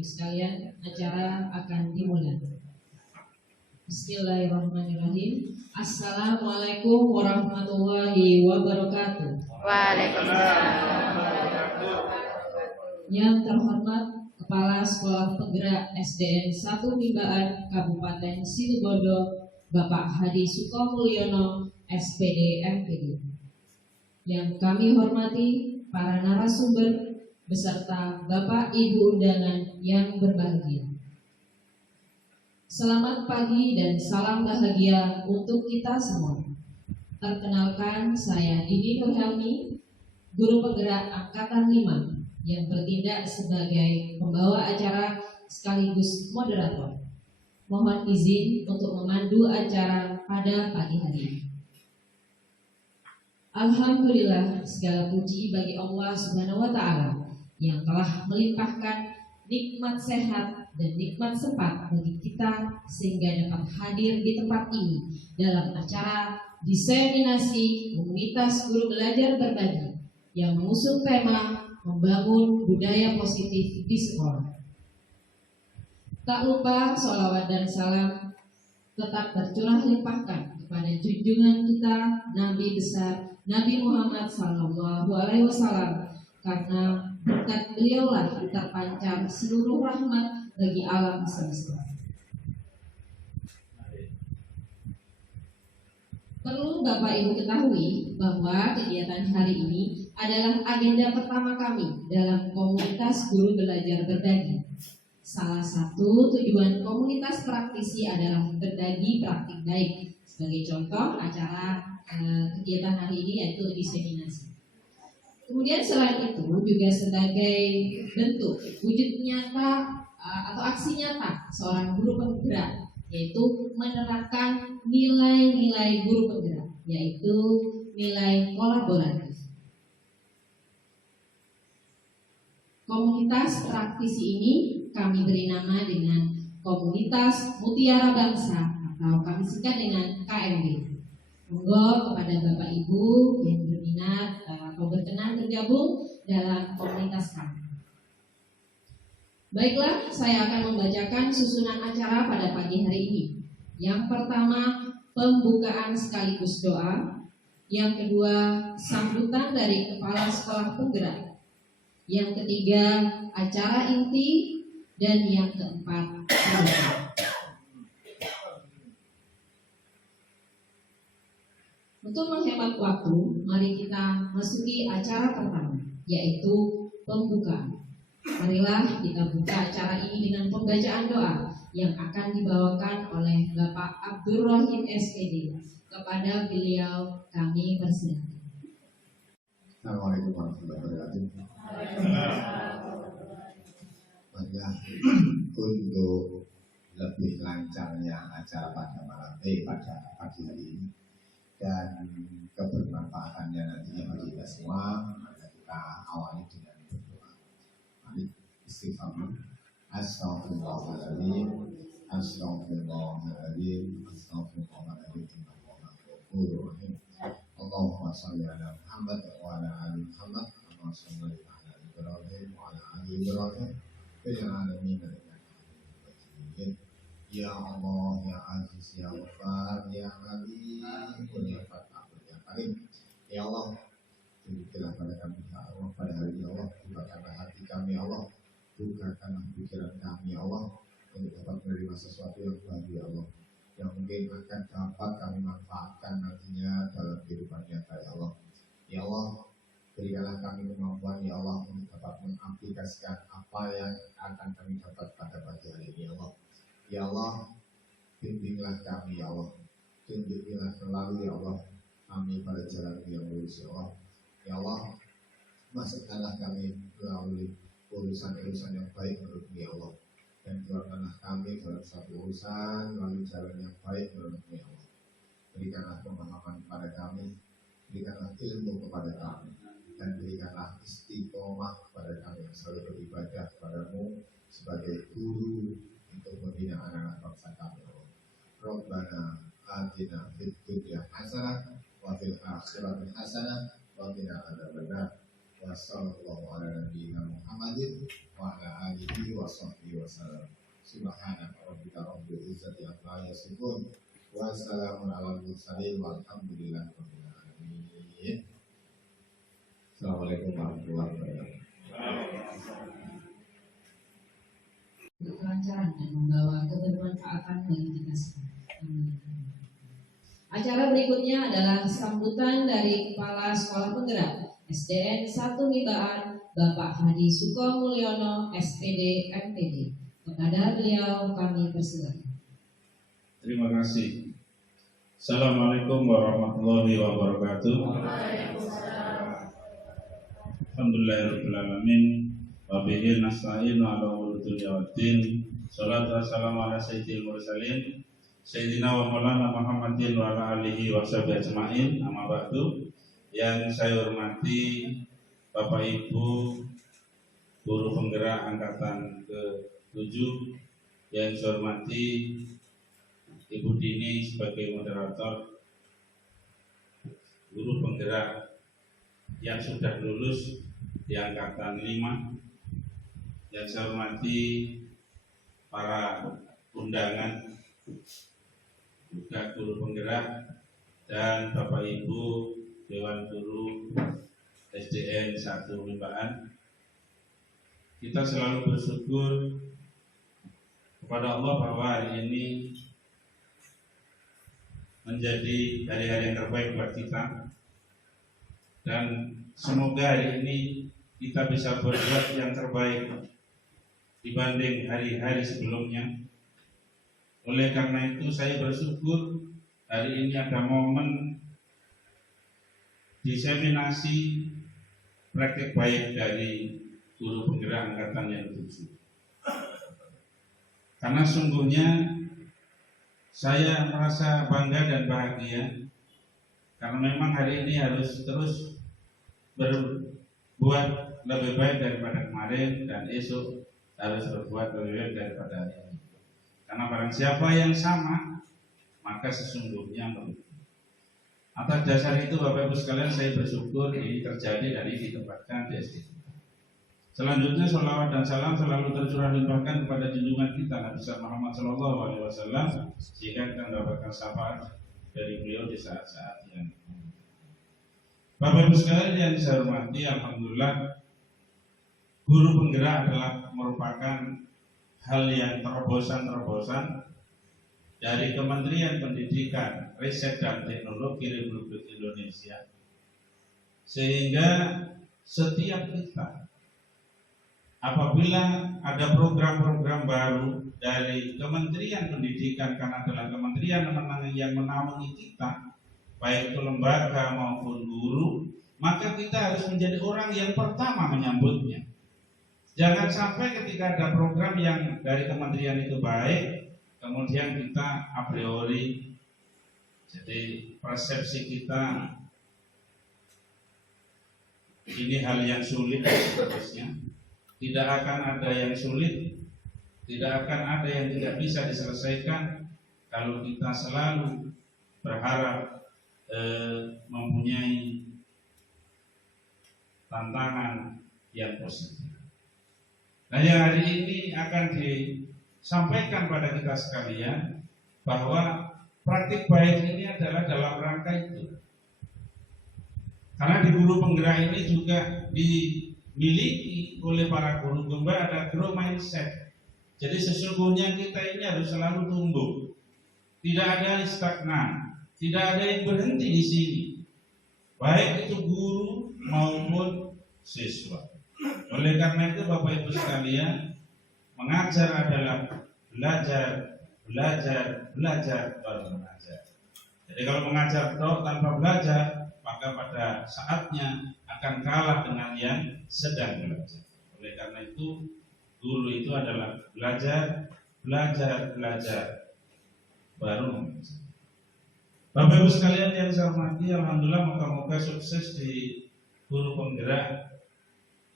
Ibu sekalian, acara akan dimulai. Bismillahirrahmanirrahim. Assalamualaikum warahmatullahi wabarakatuh. Waalaikumsalam. Yang terhormat Kepala Sekolah Penggerak SDN 1 Mibaan Kabupaten Situbondo, Bapak Hadi Sukomulyono, SPD MPD. Yang kami hormati para narasumber beserta Bapak Ibu undangan yang berbahagia. Selamat pagi dan salam bahagia untuk kita semua. Perkenalkan, saya Didi Nurhelmi, Guru Penggerak Angkatan 5 yang bertindak sebagai pembawa acara sekaligus moderator. Mohon izin untuk memandu acara pada pagi hari ini. Alhamdulillah, segala puji bagi Allah Subhanahu wa Ta'ala yang telah melimpahkan nikmat sehat dan nikmat sempat bagi kita sehingga dapat hadir di tempat ini dalam acara diseminasi komunitas guru belajar berbagi yang mengusung tema membangun budaya positif di sekolah. Tak lupa sholawat dan salam tetap tercurah limpahkan kepada junjungan kita Nabi besar Nabi Muhammad SAW, karena berkat beliaulah terpancar seluruh rahmat bagi alam semesta. Perlu Bapak Ibu ketahui bahwa kegiatan hari ini adalah agenda pertama kami dalam komunitas guru belajar berbagi. Salah satu tujuan komunitas praktisi adalah berbagi praktik baik. Sebagai contoh acara kegiatan hari ini yaitu diseminasi. Kemudian selain itu juga sebagai bentuk wujud nyata atau aksi nyata seorang guru penggerak, yaitu menerapkan nilai-nilai guru penggerak, yaitu nilai kolaboratif. Komunitas praktisi ini kami beri nama dengan Komunitas Mutiara Bangsa atau kami singkat dengan KMB. Monggo kepada Bapak Ibu yang berminat atau berkenan bergabung dalam komunitas kami. Baiklah, saya akan membacakan susunan acara pada pagi hari ini. Yang pertama, pembukaan sekaligus doa. Yang kedua, sambutan dari Kepala Sekolah Penggerak. Yang ketiga, acara inti. Dan yang keempat, doa. Untuk menghemat waktu, mari kita masuki acara pertama, yaitu pembukaan. Marilah kita buka acara ini dengan pembacaan doa yang akan dibawakan oleh Bapak Abdul Rahim SPD. Kepada beliau kami persilakan. Assalamualaikum warahmatullahi wabarakatuh. Baiklah, untuk lebih lancarnya acara pada pagi hari ini dan kebermanfaatannya nantinya bagi kita semua, maka kita awali dengan berdoa. Mari istighfar. Astaghfirullahaladzim, astaghfirullahaladzim, astaghfirullahaladzim. Allahumma shalli ala Muhammad wa ala ali Muhammad, Allahumma shalli ala Ibrahim wa ala ali Ibrahim fil alamin innaka Hamidum Majid. Ya Allah, ya Aziz, ya Ghaffar, ya Alim, ya Fatah, ya Karim. Ya Allah, tunjukkanlah pada kami ya Allah pada hari ini Allah, bukakanlah hati kami ya Allah, bukakanlah pikiran kami ya Allah, untuk dapat menerima sesuatu yang baru ya Allah, yang mungkin akan dapat kami manfaatkan nantinya dalam kehidupan nyata ya Allah. Ya Allah, berikanlah kami kemampuan ya Allah untuk dapat mengaplikasikan apa yang akan kami dapat pada pagi hari ini ya Allah. Ya Allah, bimbinglah kami ya Allah, tunjukilah selalu ya Allah kami pada jalan yang lurus ya Allah. Ya Allah, masukkanlah kami melalui urusan-urusan yang baik menurut-Mu ya Allah, dan keluarkanlah kami dalam satu urusan melalui jalan yang baik menurut-Mu ya Allah. Berikanlah pemahaman kepada kami, berikanlah ilmu kepada kami, dan berikanlah istiqomah kepada kami yang selalu beribadah kepadamu sebagai guru untuk membina anak-anak bangsa kami. Rabbana atina fid dunya hasanah wa fil akhirati hasanah wa qina adzabannar. Wa wa sallallahu ala nabiyyina Muhammadin wa ala alihi wa sahbihi wasallam. Subhanaka rabbika rabbil izzati amma yasifun wa salamun alal mursalin walhamdulillahi rabbil alamin. Assalamualaikum warahmatullahi wabarakatuh. Untuk kelancaran dan membawa kebermanfaatan bagi kita semua. Acara berikutnya adalah sambutan dari Kepala Sekolah Penggerak SDN 1 Mibaan, Bapak Hadi Sukomulyono, SPD MPD. Kepada beliau kami persilakan. Terima kasih. Assalamualaikum warahmatullahi wabarakatuh. Alhamdulillahirabbil alamin. Wa bihi nasta'inu ala umuri dunya waddin. Shalatu wassalamu ala sayyidil mursalin Sayyidina wa maulana Muhammadin wa ala alihi wa sahbihi ajma'in. Amma ba'du. Yang saya hormati Bapak Ibu guru penggerak angkatan ke-7, yang saya hormati Ibu Dini sebagai moderator, guru penggerak yang sudah lulus di angkatan 5, yang saya hormati para undangan, juga guru penggerak dan Bapak Ibu Dewan Guru SDN 1 Mibaan. Kita selalu bersyukur kepada Allah bahwa hari ini menjadi hari-hari yang terbaik buat kita, dan semoga hari ini kita bisa berbuat yang terbaik dibanding hari-hari sebelumnya. Oleh karena itu saya bersyukur hari ini ada momen diseminasi praktik baik dari guru penggerak angkatan yang ke-7. Karena sungguhnya saya merasa bangga dan bahagia karena memang hari ini harus terus berbuat lebih baik daripada kemarin, dan esok harus berbuat lebih baik daripada hari ini. Karena barang siapa yang sama, maka sesungguhnya merugi. Atas dasar itu Bapak Ibu sekalian, saya bersyukur ini terjadi dan ini ditempatkan di SD. Selanjutnya sholawat dan salam selalu tercurah limpahkan kepada junjungan kita Nabi Muhammad SAW, sehingga kita mendapatkan syafaat dari beliau di saat-saat yang Bapak Ibu sekalian yang saya hormati, alhamdulillah guru penggerak adalah merupakan hal yang terobosan dari Kementerian Pendidikan, Riset dan Teknologi Republik Indonesia, sehingga setiap kita apabila ada program-program baru dari Kementerian Pendidikan, karena adalah kementerian yang menaungi kita, baik itu lembaga maupun guru, maka kita harus menjadi orang yang pertama menyambutnya. Jangan sampai ketika ada program yang dari kementerian itu baik, kemudian kita a priori, jadi persepsi kita ini hal yang sulit dan seterusnya. Tidak akan ada yang sulit, tidak akan ada yang tidak bisa diselesaikan kalau kita selalu berharap mempunyai tantangan yang positif. Nah, yang hari ini akan disampaikan pada kita sekalian bahwa praktik baik ini adalah dalam rangka itu. Karena di guru penggerak ini juga dimiliki oleh para guru gemba ada growth mindset. Jadi sesungguhnya kita ini harus selalu tumbuh. Tidak ada yang stagnan, tidak ada yang berhenti di sini. Baik itu guru maupun siswa. Oleh karena itu Bapak Ibu sekalian, mengajar adalah belajar baru mengajar. Jadi kalau mengajar tanpa belajar, maka pada saatnya akan kalah dengan yang sedang belajar. Oleh karena itu guru itu adalah belajar baru mengajar. Bapak Ibu sekalian yang saya hormati, alhamdulillah moga-moga sukses di guru penggerak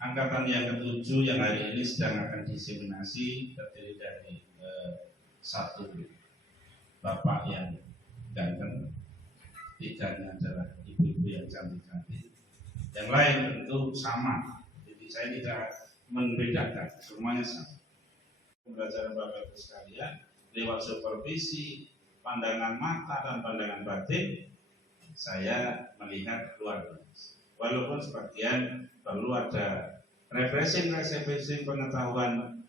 angkatan yang ke-7 yang hari ini sedang akan diseminasi, terdiri dari satu bapak yang ganteng, tiganya adalah ibu-ibu yang cantik-cantik, Yang lain tentu sama. Jadi saya tidak membedakan, semuanya sama. Pembelajaran Bapak Ibu sekalian lewat supervisi, pandangan mata dan pandangan batin, saya melihat luar biasa. Walaupun sebagian perlu ada refreshing pengetahuan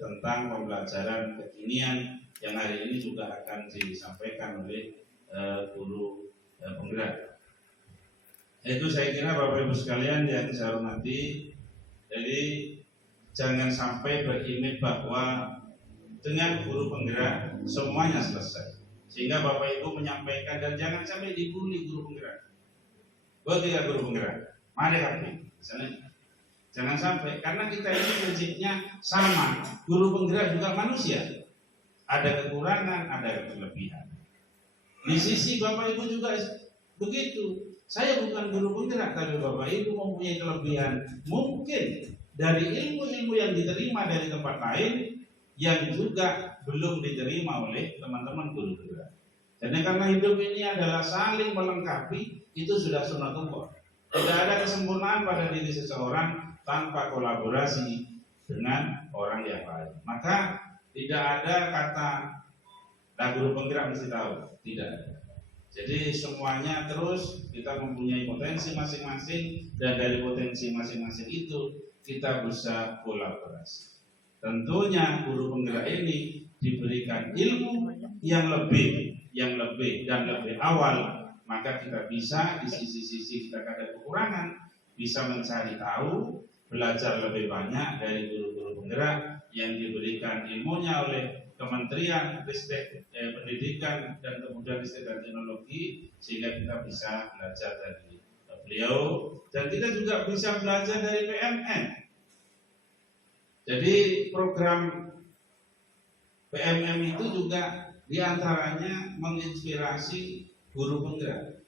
tentang pembelajaran kekinian yang hari ini juga akan disampaikan oleh guru penggerak. Itu saya kira Bapak Ibu sekalian yang saya hormati. Jadi jangan sampai berimej bahwa dengan guru penggerak semuanya selesai. Sehingga Bapak Ibu menyampaikan, dan jangan sampai dibully guru penggerak. Betul ya guru penggerak? Mari kami, misalnya. Jangan sampai, karena kita ini prinsipnya sama. Guru penggerak juga manusia. Ada kekurangan, ada kelebihan. Di sisi Bapak Ibu juga begitu. Saya bukan guru penggerak, tapi Bapak Ibu mempunyai kelebihan. Mungkin dari ilmu-ilmu yang diterima dari tempat lain, yang juga belum diterima oleh teman-teman guru penggerak. Jadi karena hidup ini adalah saling melengkapi, itu sudah sunatullah. Tidak ada kesempurnaan pada diri seseorang tanpa kolaborasi dengan orang yang lain. Maka tidak ada kata guru penggerak mesti tahu, tidak ada. Jadi semuanya terus kita mempunyai potensi masing-masing, dan dari potensi masing-masing itu kita bisa kolaborasi. Tentunya guru penggerak ini diberikan ilmu yang lebih dan lebih awal, maka kita bisa di sisi-sisi kita ada kekurangan, bisa mencari tahu, belajar lebih banyak dari guru-guru penggerak yang diberikan ilmunya oleh Kementerian Pendidikan dan kemudian Ristek dan Teknologi, sehingga kita bisa belajar dari beliau, dan kita juga bisa belajar dari PMN. Jadi program PMM itu juga diantaranya menginspirasi guru penggerak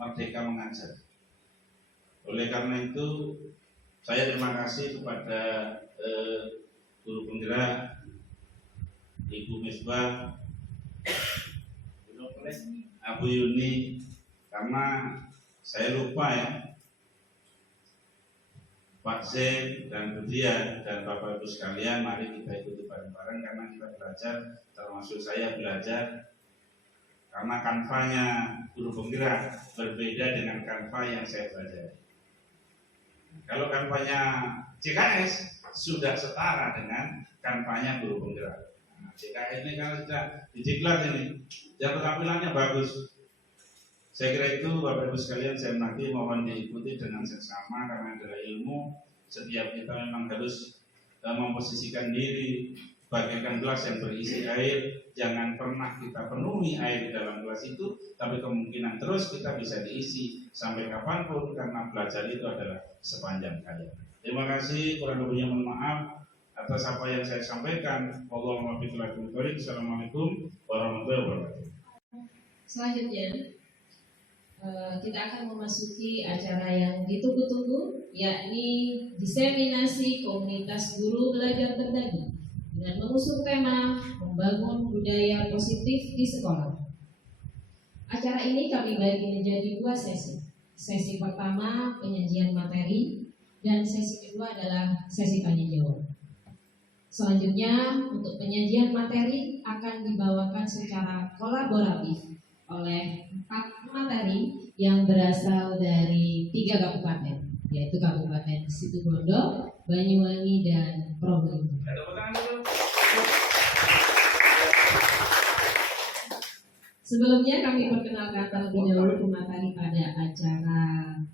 Merdeka Mengajar. Oleh karena itu saya terima kasih kepada guru penggerak Ibu Misbah, Abu Yuni, karena saya lupa ya, Pak Zain dan Budian dan Bapak Ibu sekalian, mari kita ikuti bareng-bareng karena kita belajar, termasuk saya belajar, karena kanvanya guru penggerak berbeda dengan kanva yang saya pelajari. Kalau kanvanya CKS sudah setara dengan kanvanya guru penggerak. Nah, CKS ini kalau sudah didiklat ini, dan tampilannya bagus. Saya kira itu Bapak Ibu sekalian, saya nanti mohon diikuti dengan seksama, karena adalah ilmu. Setiap kita memang harus memposisikan diri bagaikan gelas yang berisi air. Jangan pernah kita penuhi air di dalam gelas itu, tapi kemungkinan terus kita bisa diisi sampai kapanpun, karena belajar itu adalah sepanjang hayat. Terima kasih, kurang lebihnya mohon maaf atas apa yang saya sampaikan. Wassalamualaikum warahmatullahi wabarakatuh. Selanjutnya kita akan memasuki acara yang ditunggu-tunggu, yakni diseminasi komunitas guru belajar berbagi dengan mengusung tema membangun budaya positif di sekolah. Acara ini kami bagi menjadi 2 sesi. Sesi pertama penyajian materi, dan sesi kedua adalah sesi tanya jawab. Selanjutnya untuk penyajian materi akan dibawakan secara kolaboratif oleh 4 materi yang berasal dari 3 kabupaten, yaitu Kabupaten Situbondo, Banyuwangi, dan Probolinggo. Sebelumnya kami perkenalkan terlebih dahulu pemateri pada acara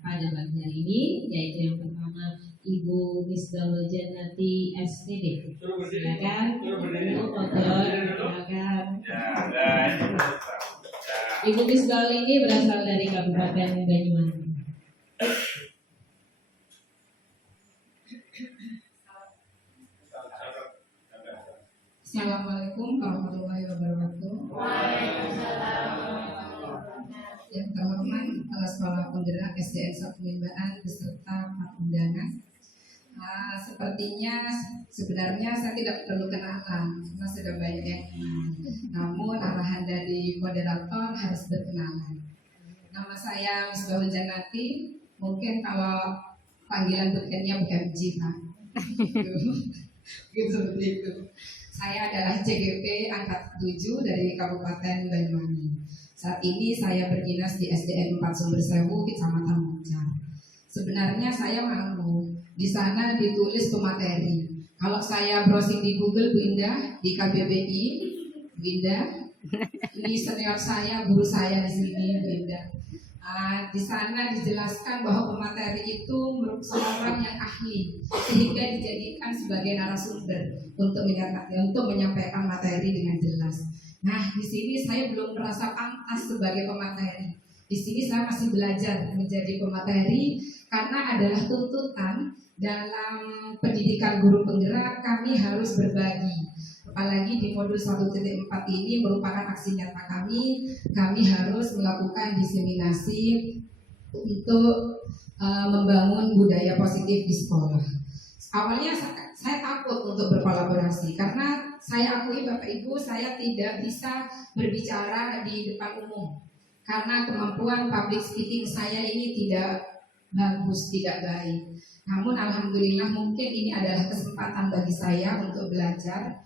pada pagi hari ini, yaitu yang pertama Ibu Misbahul Jannati STD. Silakan, Ibu Motor, silakan. Ibu Misbahul ini berasal dari Kabupaten Banyuwangi. Assalamualaikum warahmatullahi wabarakatuh. Yang terhormat Kepala Sekolah Penggerak SDN 1 Mimbaan beserta Pak undangan. Sepertinya sebenarnya saya tidak perlu kenalan karena sudah banyak yang kenal. Namun arahan dari moderator harus berkenalan. Nama saya Misbahul Jannati, Mungkin kalau panggilan berikutnya bukan Jina. Gitu, seperti itu. Saya adalah CGP angkat 7 dari Kabupaten Banyuwangi. Saat ini saya berdinas di SDN 4 Sumbersewu, Kecamatan Muncar. Sebenarnya saya malu, di sana ditulis pemateri. Kalau saya browsing di Google, Bu Indah, di KBBI, Bu Indah, ini senior saya, guru saya di sini, Bu Indah. Di sana dijelaskan bahwa pemateri itu merupakan seorang yang ahli, sehingga dijadikan sebagai narasumber untuk menyampaikan materi dengan jelas. Nah, di sini saya belum merasa pantas sebagai pemateri. Di sini saya masih belajar menjadi pemateri karena adalah tuntutan dalam pendidikan guru penggerak, kami harus berbagi. Apalagi di modul 1.4 ini merupakan aksi nyata kami harus melakukan diseminasi untuk membangun budaya positif di sekolah. Awalnya saya takut untuk berkolaborasi karena saya akui Bapak Ibu, saya tidak bisa berbicara di depan umum karena kemampuan public speaking saya ini tidak bagus, tidak baik. Namun alhamdulillah mungkin ini adalah kesempatan bagi saya untuk belajar.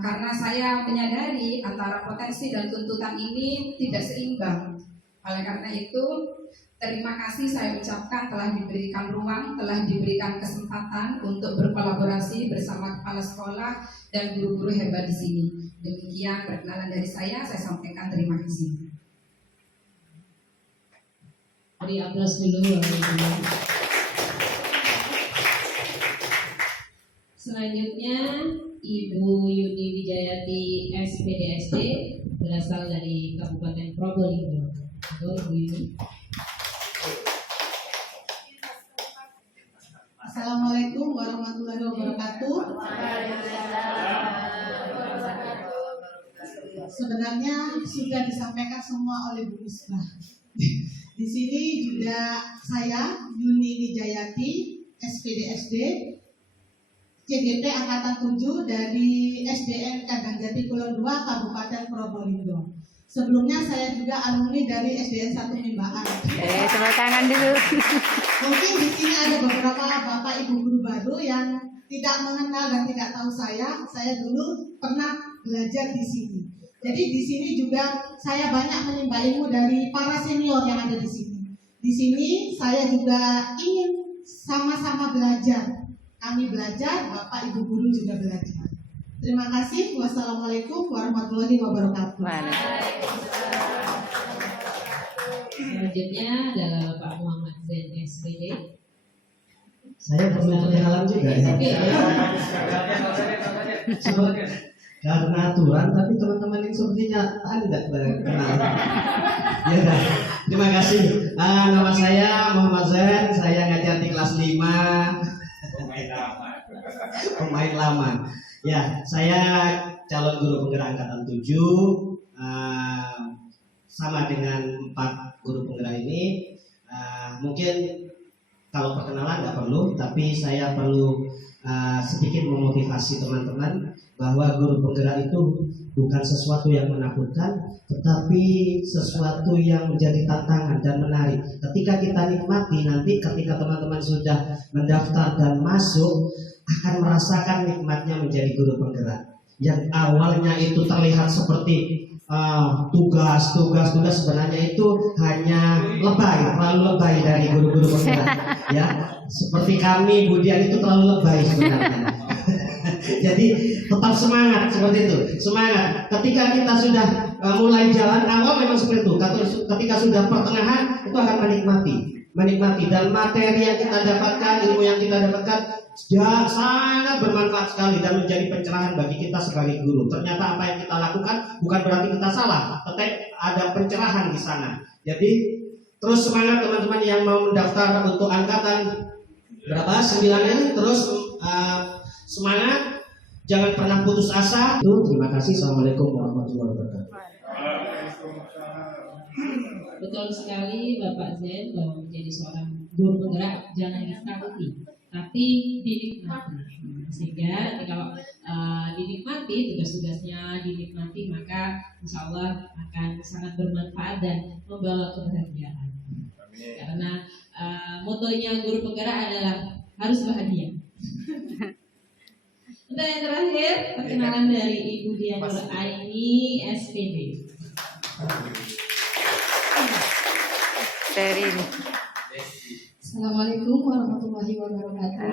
Karena saya menyadari antara potensi dan tuntutan ini tidak seimbang. Oleh karena itu, terima kasih saya ucapkan telah diberikan ruang, telah diberikan kesempatan untuk berkolaborasi bersama kepala sekolah dan guru-guru hebat di sini. Demikian perkenalan dari saya sampaikan terima kasih. Beri aplaus dulu. Selanjutnya Ibu Yuni Wijayati SPDSD berasal dari Kabupaten Probolinggo. Ibu Yuni. Assalamualaikum warahmatullahi wabarakatuh. Sebenarnya sudah disampaikan semua oleh Bu Misbah. Di sini juga saya Yuni Wijayati SPDSD CGP Angkatan 7 dari SDN Kadangjati Kulon 2 Kabupaten Probolinggo. Sebelumnya saya juga alumni dari SDN 1 Mimbaan. Tepuk tangan dulu. Mungkin di sini ada beberapa bapak ibu guru baru yang tidak mengenal dan tidak tahu saya. Saya dulu pernah belajar di sini. Jadi di sini juga saya banyak menimba ilmu dari para senior yang ada di sini. Di sini saya juga ingin sama-sama belajar. Kami belajar, bapak ibu guru juga belajar. Terima kasih. Wassalamualaikum warahmatullahi wabarakatuh. Selanjutnya adalah Pak Muhammad Zain SPD. Saya perlu perkenalan juga ya. Karena aturan, tapi teman-teman ini sepertinya tidak kenal. Ya, terima kasih. Nama saya Muhammad Zain. Saya ngajar di kelas 5. Pemain lama. Ya, saya calon guru penggerak angkatan 7. Sama dengan 4 guru penggerak ini. Mungkin kalau perkenalan nggak perlu, tapi saya perlu sedikit memotivasi teman-teman bahwa guru penggerak itu bukan sesuatu yang menakutkan, tetapi sesuatu yang menjadi tantangan dan menarik. Ketika kita nikmati, nanti ketika teman-teman sudah mendaftar dan masuk, akan merasakan nikmatnya menjadi guru penggerak. Yang awalnya itu terlihat seperti tugas sebenarnya itu hanya terlalu lebay dari guru-guru penggerak. Ya, seperti kami Budian itu terlalu lebay sebenarnya. Jadi tetap semangat seperti itu, semangat. Ketika kita sudah mulai jalan awal memang seperti itu. Ketika sudah pertengahan itu akan menikmati dan materi yang kita dapatkan, ilmu yang kita dapatkan sangat bermanfaat sekali dan menjadi pencerahan bagi kita sebagai guru. Ternyata apa yang kita lakukan bukan berarti kita salah, tetapi ada pencerahan di sana. Jadi terus semangat teman-teman yang mau mendaftar untuk angkatan berapa? 9 ini terus semangat, jangan pernah putus asa. Terima kasih. Assalamualaikum warahmatullahi wabarakatuh. Betul sekali Bapak Zain, bahwa menjadi seorang guru penggerak jangan ditakuti, tapi dinikmati. Sehingga kalau dinikmati, tugas-tugasnya dinikmati, maka insya Allah akan sangat bermanfaat dan membawa kebahagiaan. Karena Motonya guru penggerak adalah harus bahagia. Untuk yang terakhir, perkenalan dari Ibu Dian Nur Aini, SPD. Terin. Assalamualaikum warahmatullahi wabarakatuh.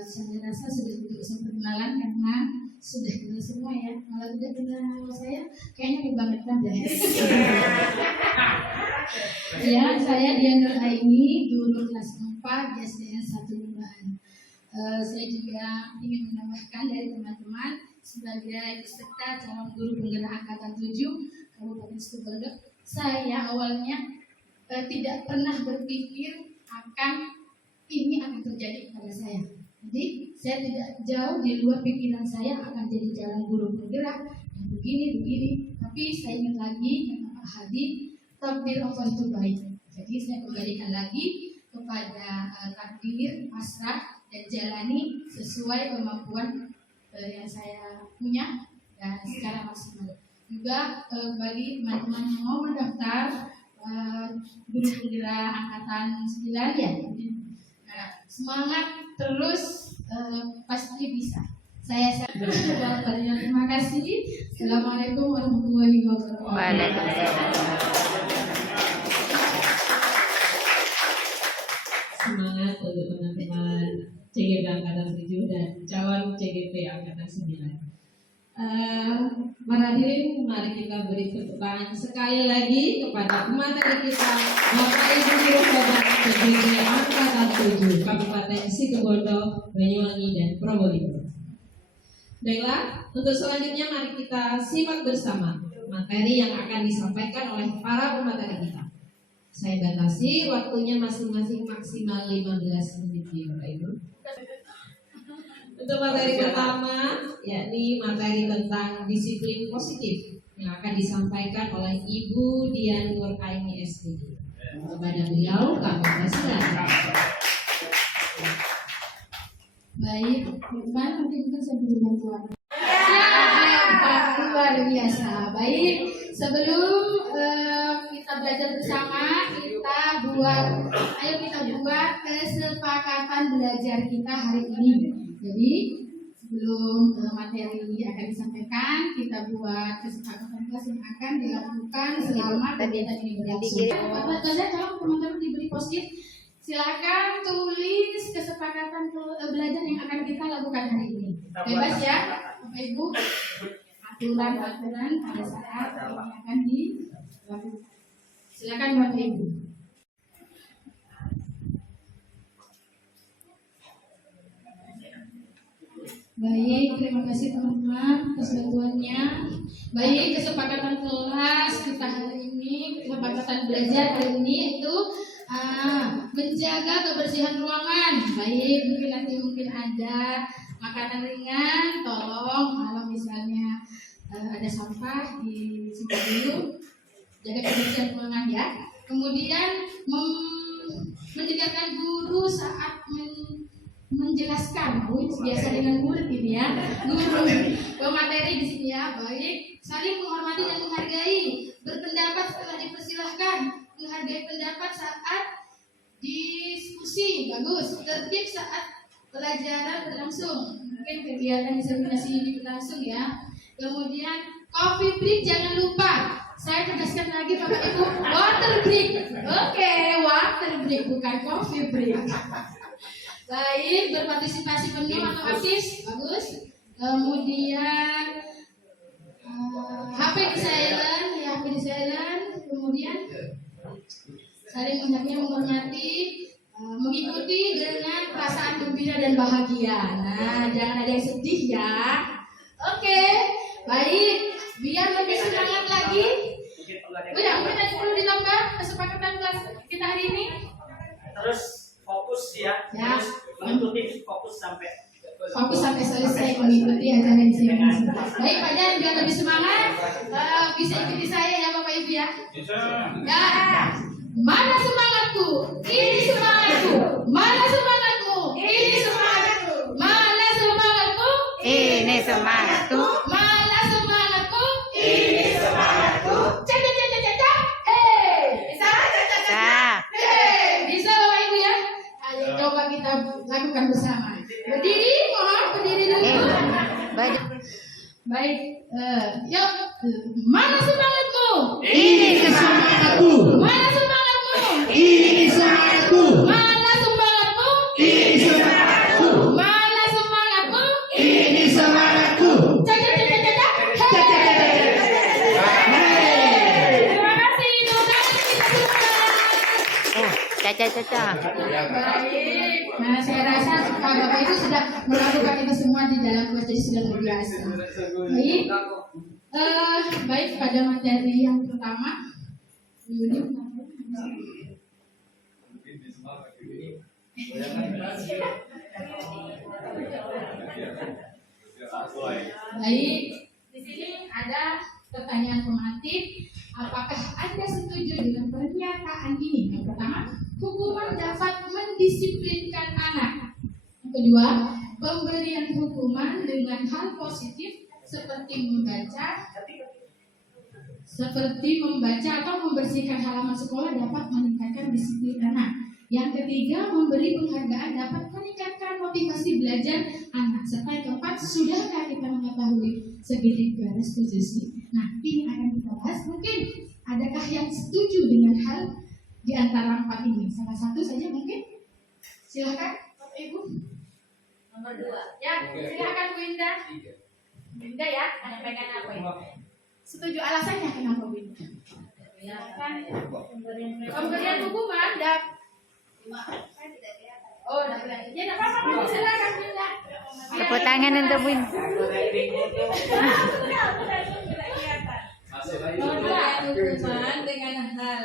Saya rasa sudah cukup perkenalan karena sudah kenal semua ya. Kalau tidak kenal saya, kayaknya kebangetan deh. Ya, saya Dian Nur Aini, guru kelas 4 di SDN 1 Lumban. Saya juga ingin menambahkan dari teman-teman sebagai peserta calon guru penggerak angkatan 7 Kabupaten Situbondo. Saya awalnya tidak pernah berpikir ini akan terjadi kepada saya. Jadi saya tidak jauh di luar pikiran saya akan jadi calon guru penggerak yang begini. Tapi saya ingat lagi kata Pak Hadi, takdir Allah itu baik. Jadi saya kembalikan lagi kepada takdir, pasrah, dan jalani sesuai kemampuan yang saya punya dan secara maksimal. Juga bagi teman-teman yang mau mendaftar guru penggerak angkatan 9 ya, semangat terus, pasti bisa. Saya terima kasih. Assalamualaikum warahmatullahi wabarakatuh. Waalaikumsalam. Semangat untuk teman-teman CGP angkatan 7 dan calon CGP angkatan 9. Hadirin, mari kita beri tepuk tangan sekali lagi kepada pemateri kita, Bapak Ibu Guru Penggerak CGP angkatan 7 Kabupaten Situbondo, Banyuwangi, dan Probolinggo. Baiklah, untuk selanjutnya mari kita simak bersama materi yang akan disampaikan oleh para pemateri kita. Saya batasi waktunya masing-masing maksimal 15 menit ya Bapak Ibu. Untuk materi pertama, yakni materi tentang disiplin positif yang akan disampaikan oleh Ibu Dian Nur Aini SPD. Kepada beliau kami persilakan. Baik, Lukman, mungkin saya beri bantuan. Luar biasa. Baik, sebelum kita belajar bersama, ayo kita buat kesepakatan belajar kita hari ini. Jadi sebelum materi ini akan disampaikan, kita buat kesepakatan kelas yang akan dilakukan selama kegiatan ini berlangsung. Buat saja kalau teman-teman diberi post-it, silakan tulis kesepakatan belajar yang akan kita lakukan hari ini. Bebas ya, Bapak Ibu. Aturan-aturan pada saat ini akan dilakukan. Silakan Bapak Ibu. Baik, terima kasih teman-teman atas bantuannya. Baik, kesepakatan kelas kita hari ini, kesepakatan belajar hari ini itu menjaga kebersihan ruangan. Baik, mungkin ada makanan ringan, tolong kalau misalnya ada sampah di sini dulu, jaga kebersihan ruangan ya. Kemudian mendengarkan guru saat menjelaskan, biasa dengan murid ini ya, guru pemateri di sini ya. Baik, saling menghormati dan menghargai, berpendapat setelah dipersilahkan, menghargai pendapat saat diskusi, bagus, tertib saat pelajaran berlangsung, mungkin kegiatan eksaminasi ini berlangsung ya. Kemudian coffee break jangan lupa. Saya tegaskan lagi Bapak Ibu, water break. Oke, water break bukan coffee break. Baik, berpartisipasi penuh atau aktif, bagus. Kemudian HP di silent, kemudian saling menghormati, mengikuti dengan perasaan gembira dan bahagia. Nah, jangan ada yang sedih ya. Oke, baik. Biar lebih semangat lagi. Udah, mungkin ada perlu ditambah kesepakatan kelas kita hari ini. Terus fokus ya. Terus mengikuti fokus sampai selesai mengikuti acara ini. Baik, Pak Jan, biar lebih semangat, bisa ikuti saya ya Bapak Ibu ya. Ya. Mana semangatku? Ini semangatku. Mana semangatmu? Ini semangatku. Mana semangatku? Ini semangatku. Mana semangatku? Ini semangatku. Cek. Bisa. kita lakukan bersama. Berdiri, mohon berdiri dulu. Baik, yuk. Mana semangatmu? Ini semangatku. Mana semangatmu? Ini semangatku. Mana semangatmu? Ini semangatku. Mana semangatmu? Ini semangatku. Caca, caca, caca. Terima kasih, tepuk tangan kita semua. Caca. Baik. Nah, saya rasa Pak Bapak Ibu sudah melakukan itu semua di dalam kelas, jadi sudah terbiasa. Baik, pada materi yang pertama, baik, di sini ada pertanyaan formatif. Apakah Anda setuju dengan pernyataan ini? Yang pertama, hukuman dapat mendisiplinkan anak. Yang kedua, pemberian hukuman dengan hal positif seperti membaca atau membersihkan halaman sekolah dapat meningkatkan disiplin anak. Yang ketiga, memberi penghargaan dapat meningkatkan motivasi belajar anak. Serta yang keempat, sudahkah kita mengetahui segitiga restitusi? Nah, ini akan kita bahas. Mungkin adakah yang setuju dengan hal di antara empat ini? Salah satu saja mungkin. Silakan, Bapak Ibu. Nomor 2. Ya, silakan Bu Indah. Indah ya, ada pegang apa ya? Setuju alasannya kenapa Bu Indah? Pemberian hukuman dan oh, tidak kelihatan. Ya, tidak apa-apa. Silakan Bu Indah. Tepuk tangan untuk Win. Hukuman dengan hal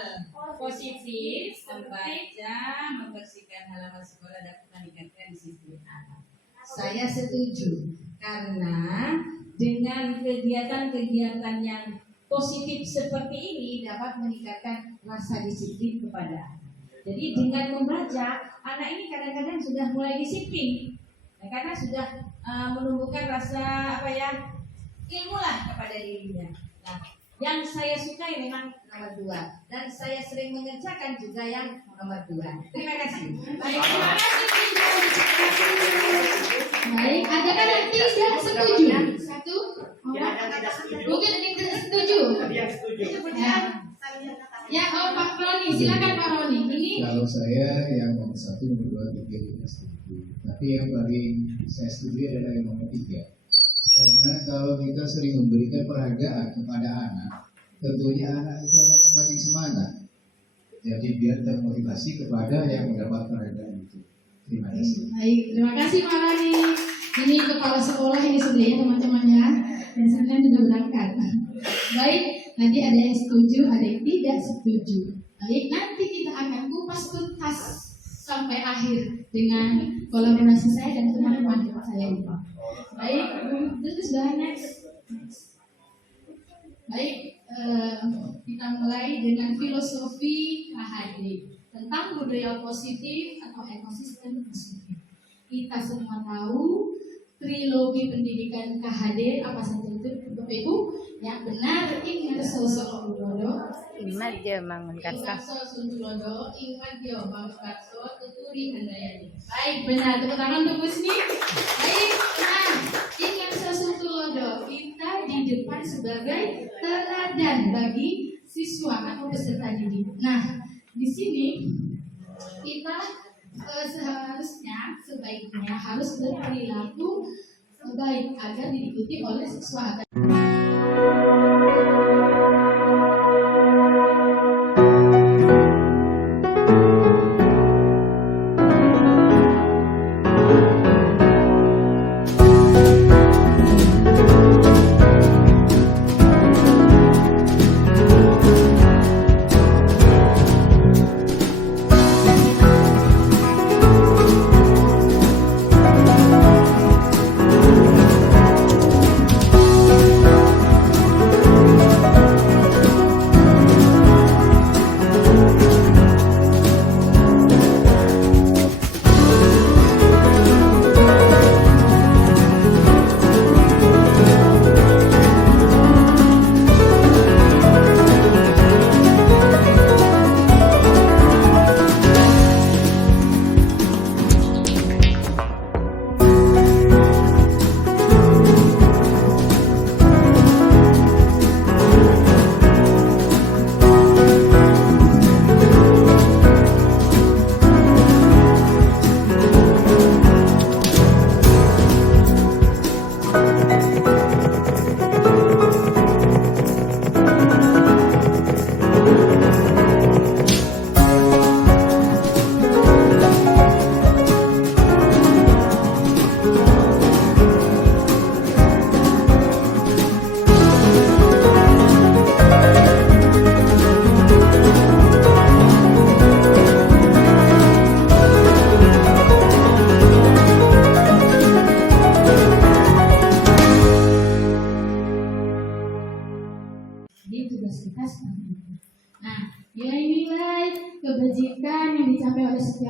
positif membaca, membersihkan halaman sekolah dapat meningkatkan disiplin anak. Saya setuju karena dengan kegiatan-kegiatan yang positif seperti ini dapat meningkatkan rasa disiplin kepada anak. Jadi dengan membaca, anak ini kadang-kadang sudah mulai disiplin, karena sudah menumbuhkan rasa ilmu lah kepada dirinya. Nah, yang saya sukai memang nomor 2 dan saya sering mengerjakan juga yang nomor 2. Terima kasih. Baik, terima kasih. Baik, adakah yang tidak setuju? Satu, mungkin ada yang tidak setuju. Ya, Pak Roni, silakan Pak Roni. Ini kalau saya yang nomor 1, nomor 2, 3 tidak setuju. Tapi yang paling saya setuju adalah yang nomor 3. Karena kalau kita sering memberikan penghargaan kepada anak, tentunya anak itu akan semakin semangat. Jadi biar termotivasi kepada yang mendapat penghargaan itu. Terima kasih. baik, terima kasih Pak Roni. Ini kepala sekolah ini sudah ya teman-teman ya. Dan sebenarnya sudah berangkat. Baik, nanti ada yang setuju, ada yang tidak setuju. Baik, nanti kita akan kupas tuntas sampai akhir dengan kolaborasi saya dan teman-teman saya ini. Baik, terus sudah next. Baik, kita mulai dengan filosofi KHD tentang budaya positif atau ekosistem positif. Kita semua tahu trilogi pendidikan KHD apa saja itu, Bapak Ibu? Yang benar, ingat sosok Tulodo, Ingat dia Mangun Karsa. Tulodo, ingat dia Mangun Karsa, Tuturi Handayani. Baik, benar. Tepuk tangan untuk Husni. Baik, nah, ingat sosok Tulodo, kita di depan sebagai teladan bagi siswa atau peserta didik. Nah, di sini kita sebaiknya harus berperilaku baik agar diikuti oleh siswa.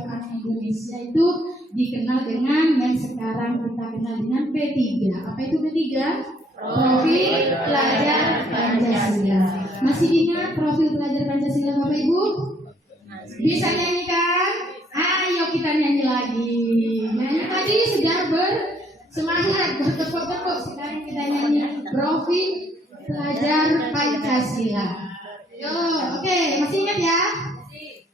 anak Indonesia itu dikenal dengan yang sekarang kita kenal dengan P3. Apa itu P3? Profil Pelajar Pancasila. Masih ingat profil pelajar Pancasila Bapak Ibu? Bisa nyanyikan? Ayo kita nyanyi lagi. Nyanyi tadi sudah bersemangat, bertepuk-tepuk. Sekarang kita nyanyi profil pelajar Pancasila. Yo, oke, masih ingat ya?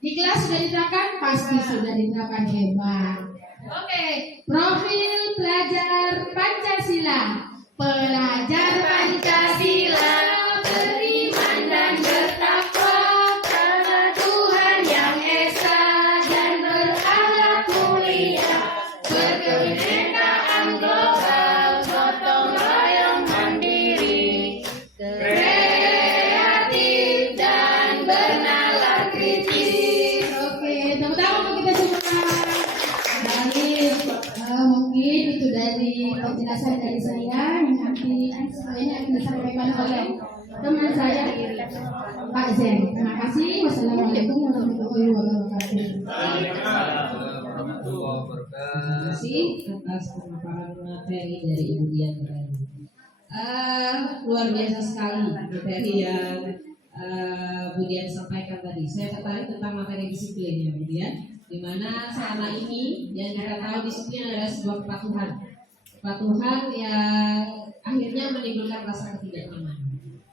Di kelas sudah diterapkan? Pasti sudah diterapkan, hebat. Oke, profil pelajar Pancasila. Pelajar Pancasila beriman dan bertakwa kepada Tuhan yang esa dan berakhlak mulia, berkebinekaan global, gotong royong mandiri, kreatif dan bernalar kritis. Oke, tepuk-tangan untuk kita semua. Baik, mungkin itu dari penjelasan dari saya yang nanti setelahnya akan disampaikan oleh teman saya Pak Zen. Terima kasih. Wassalamualaikum warahmatullahi wabarakatuh. Terima kasih atas pemaparan materi dari Ibu Dian. Luar biasa sekali materi yang Bu Dian sampaikan tadi. Saya tertarik tentang materi disiplin ya Bu Dian, di mana selama ini yang kita tahu disiplin adalah sebuah kepatuhan yang akhirnya menimbulkan rasa ketidaknyamanan.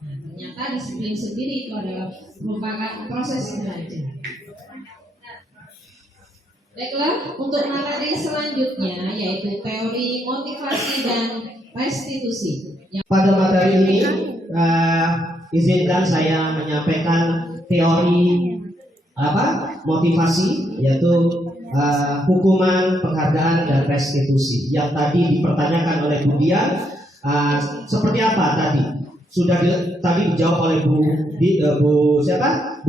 Nah, ternyata disiplin sendiri itu adalah merupakan proses belajar. Baiklah, untuk materi selanjutnya yaitu teori motivasi dan restitusi. Pada materi ini izinkan saya menyampaikan teori motivasi, yaitu hukuman, penghargaan, dan restitusi yang tadi dipertanyakan oleh Bu Dian. Seperti apa tadi? Sudah tadi dijawab oleh Bu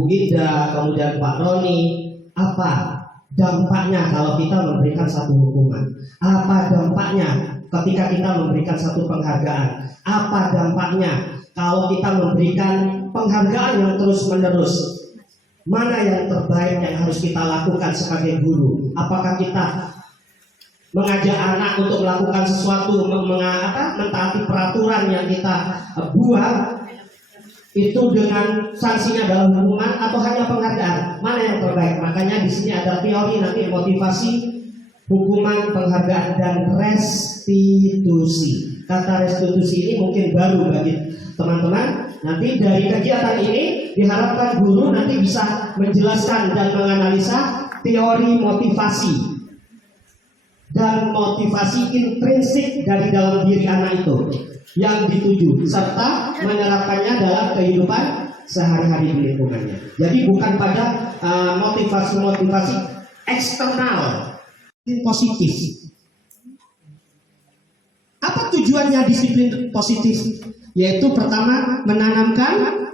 Indah, kemudian Pak Roni. Apa dampaknya kalau kita memberikan satu hukuman? Apa dampaknya ketika kita memberikan satu penghargaan? Apa dampaknya kalau kita memberikan penghargaan yang terus-menerus? Mana yang terbaik yang harus kita lakukan sebagai guru? Apakah kita mengajak anak untuk melakukan sesuatu, mentaati peraturan yang kita buat, itu dengan sanksinya adalah hukuman atau hanya penghargaan? Mana yang terbaik? Makanya di sini ada teori nanti motivasi, hukuman, penghargaan, dan restitusi. Kata restitusi ini mungkin baru bagi teman-teman. Nanti dari kegiatan ini diharapkan guru nanti bisa menjelaskan dan menganalisa teori motivasi dan motivasi intrinsik dari dalam diri anak itu yang dituju, serta menerapkannya dalam kehidupan sehari-hari di lingkungannya. Jadi bukan pada motivasi-motivasi eksternal, positif. Apa tujuannya disiplin positif? Yaitu pertama, menanamkan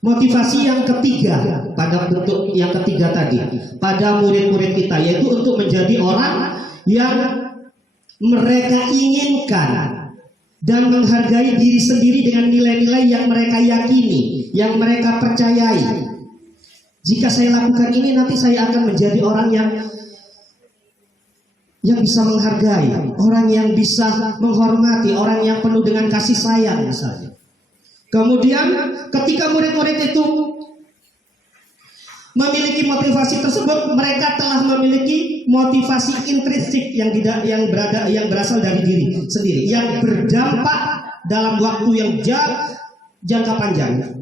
motivasi yang ketiga pada bentuk yang ketiga tadi pada murid-murid kita, yaitu untuk menjadi orang yang mereka inginkan dan menghargai diri sendiri dengan nilai-nilai yang mereka yakini, yang mereka percayai. Jika saya lakukan ini, nanti saya akan menjadi orang yang bisa menghargai, orang yang bisa menghormati, orang yang penuh dengan kasih sayang misalnya. Kemudian ketika murid-murid itu memiliki motivasi tersebut, mereka telah memiliki motivasi intrinsik yang berasal dari diri sendiri, yang berdampak dalam waktu yang jangka panjang.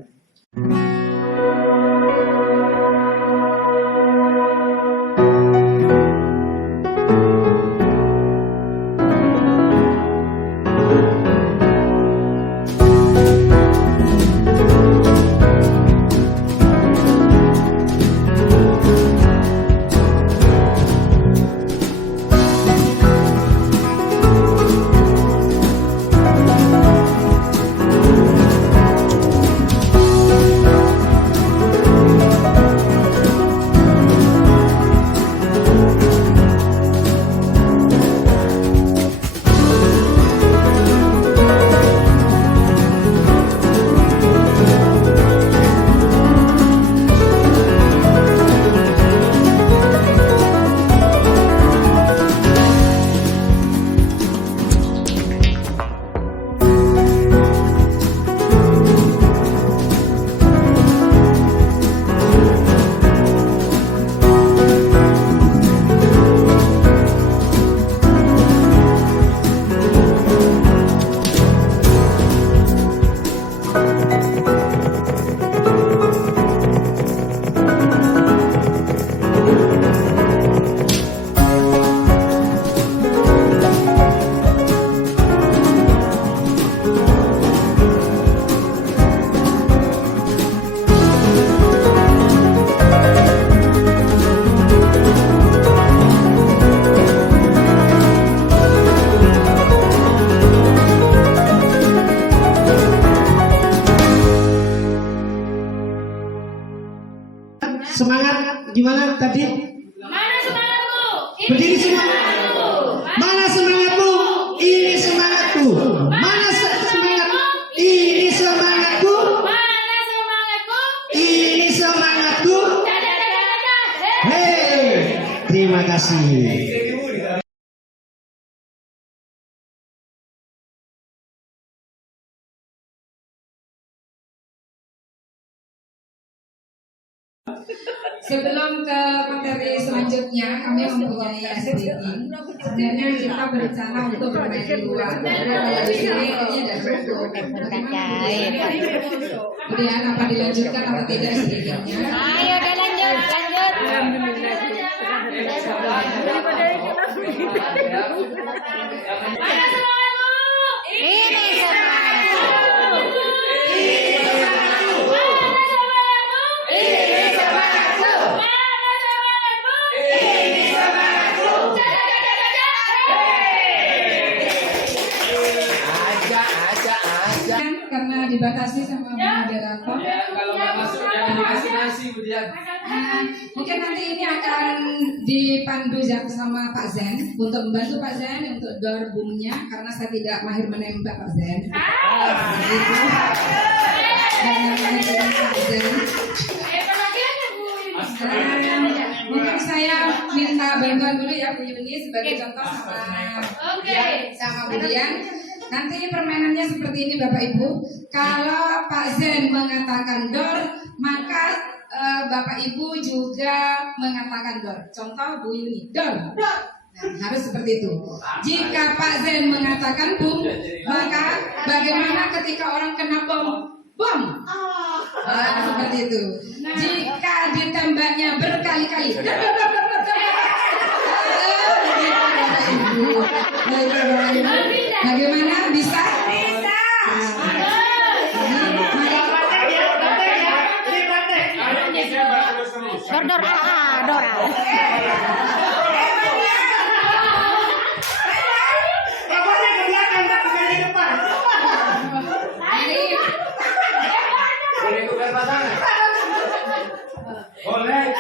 semangat tadi? Mana semangatmu? Berdiri semua. Mana semangatmu? Ini semangatku. Mana semangatmu? Ini semangatku. Mana semangatmu? Ini semangatku. Hei, terima kasih. Sebelum ke materi selanjutnya, kami mempunyai SDG. Sebenarnya kita berencana untuk bermain di luar. Kalau di sini kayaknya ada cukup. Kemudian apa dilanjutkan apa tidak SDG-nya? Ayo udah lanjut. Mana semangatmu? Ini semangatku. Karena dibatasi sama moderator. Kalau nggak masuk jangan dikasih nasi, Budian. Mungkin nanti ini akan dipandu sama Pak Zen untuk membantu Pak Zen untuk door boomnya karena saya tidak mahir menembak Pak Zen. Dan yang mahir dengan Pak Zen. Mungkin saya minta bantuan dulu ya Bu Yuni sebagai contoh sama Bu Dian. Nanti permainannya seperti ini Bapak Ibu. Kalau Pak Zen mengatakan door, maka Bapak Ibu juga mengatakan door. Contoh Bu Yuni, door. Nah, harus seperti itu. Jika Pak Zen mengatakan boom, maka bagaimana ketika orang kena bom? Bom. Seperti itu. Jika ditembaknya berkali-kali, bagaimana bisa? Dora. Boleh.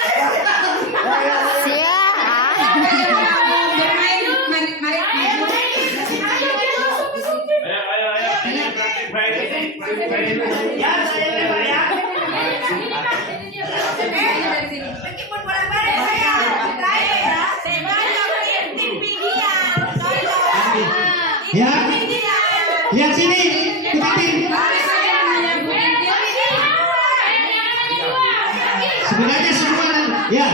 Ya, lihat sini, ikutin. Sebenarnya semua, ya,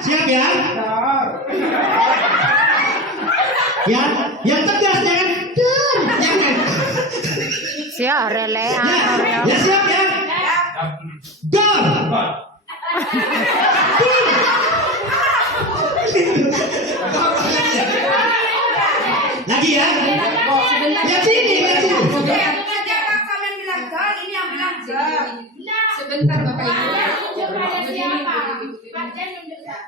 siap ya. Ya, yang tegas jangan, jangan. Siap, rele. Ya siap ya. Door. Lagi ya. Lihat sini, lihat sini. Sebentar Bapak Ibu.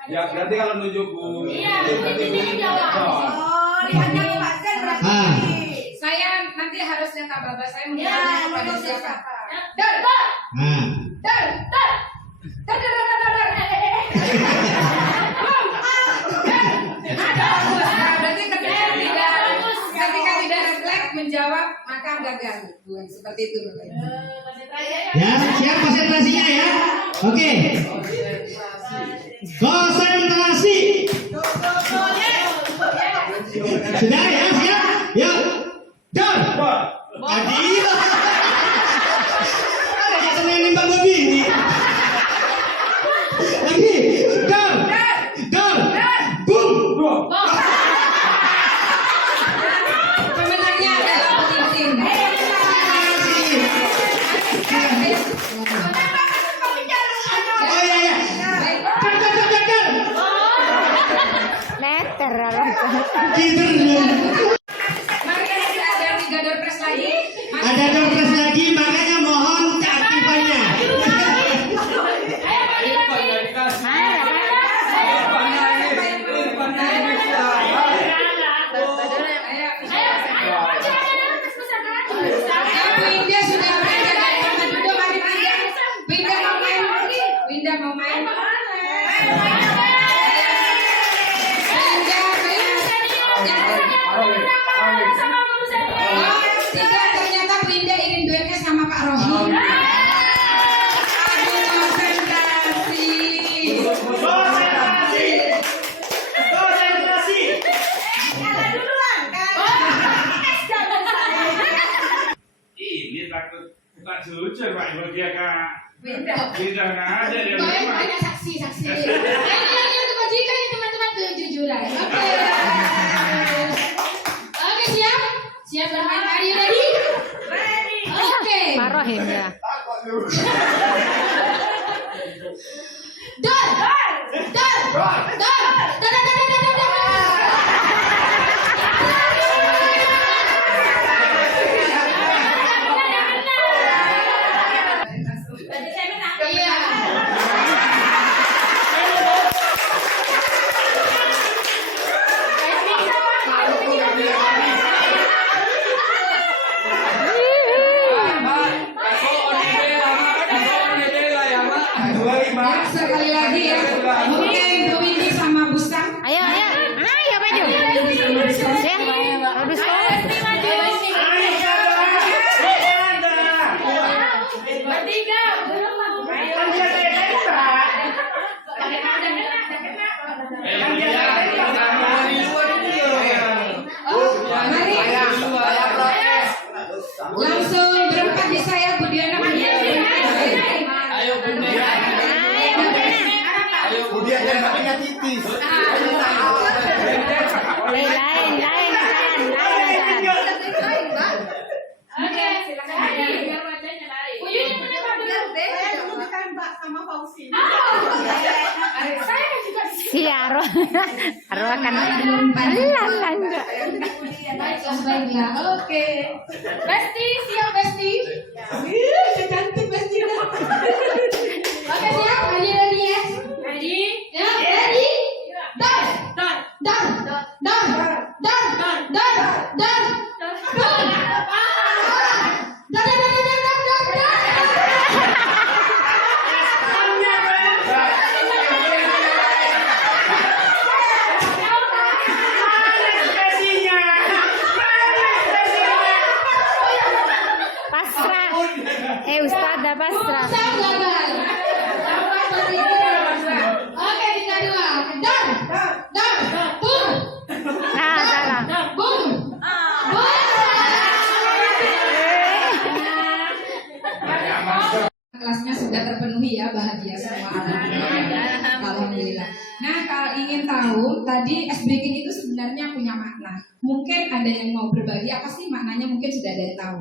Ya berarti kalau nunjuk Bu. Saya nanti harus lihat Baba saya mengingatkan kepada siapa. Dar. Berarti ketika tidak refleks menjawab maka gagal. Seperti itu Bapak Ibu. Ya, siap konsentrasinya ya. Oke. Konsentrasi. Sudah ya, siap. Yuk. Door. Adil. Ada jatuh yang nimbang begini. Lagi. Door. Boom. Pemenangnya adalah penting. Oh iya. Cer. Letter. Kinder. Mari kita ada 3 door press lagi. Ada door press lagi, makanya mohon keaktifannya. Winda sudah berada dari mana juga mari Winda mau main. Ini takut tak jujur Pak Ibu dia Kak. Beda. Tidak ada dia. Banyak saksi. Ini untuk majikan ya teman-teman kejujuran. Oke siap? Siap bermain? Are you ready? Ready. Oke. Marohim ya. Dor. Tadi saya menang. Iya. Ya, sekali lagi ya. Mungkin Bu Windy sama Buskan. Ayo maju. Ya, habis Bertiga. Mari. Langsung berempat di saya Bu Diana. Ayo Bunda. Ayo Bunda dan kakinya titis. lain. Oke, silakan. Biar wajahnya lari. Uyun mana Pak dulu? Saya dulu ditembak sama Fauzi. Saya juga Si Arwah kan lalanda. baiklah. Oke. Besti, siap Besti. Cantik pasti. Oke siap, ready ya? Ready? Ya, ready? Dar. Pasrah. Ustazah pasrah. Saya gagal. Oke, kita dua. Dar. Bum. Nah, salah. Bum. Kelasnya sudah terpenuhi ya, bahagia semua. Alhamdulillah. Nah, kalau ingin tahu, tadi ice breaking itu sebenarnya punya makna. Mungkin ada yang mau berbagi, apa sih maknanya? Mungkin sudah ada yang tahu.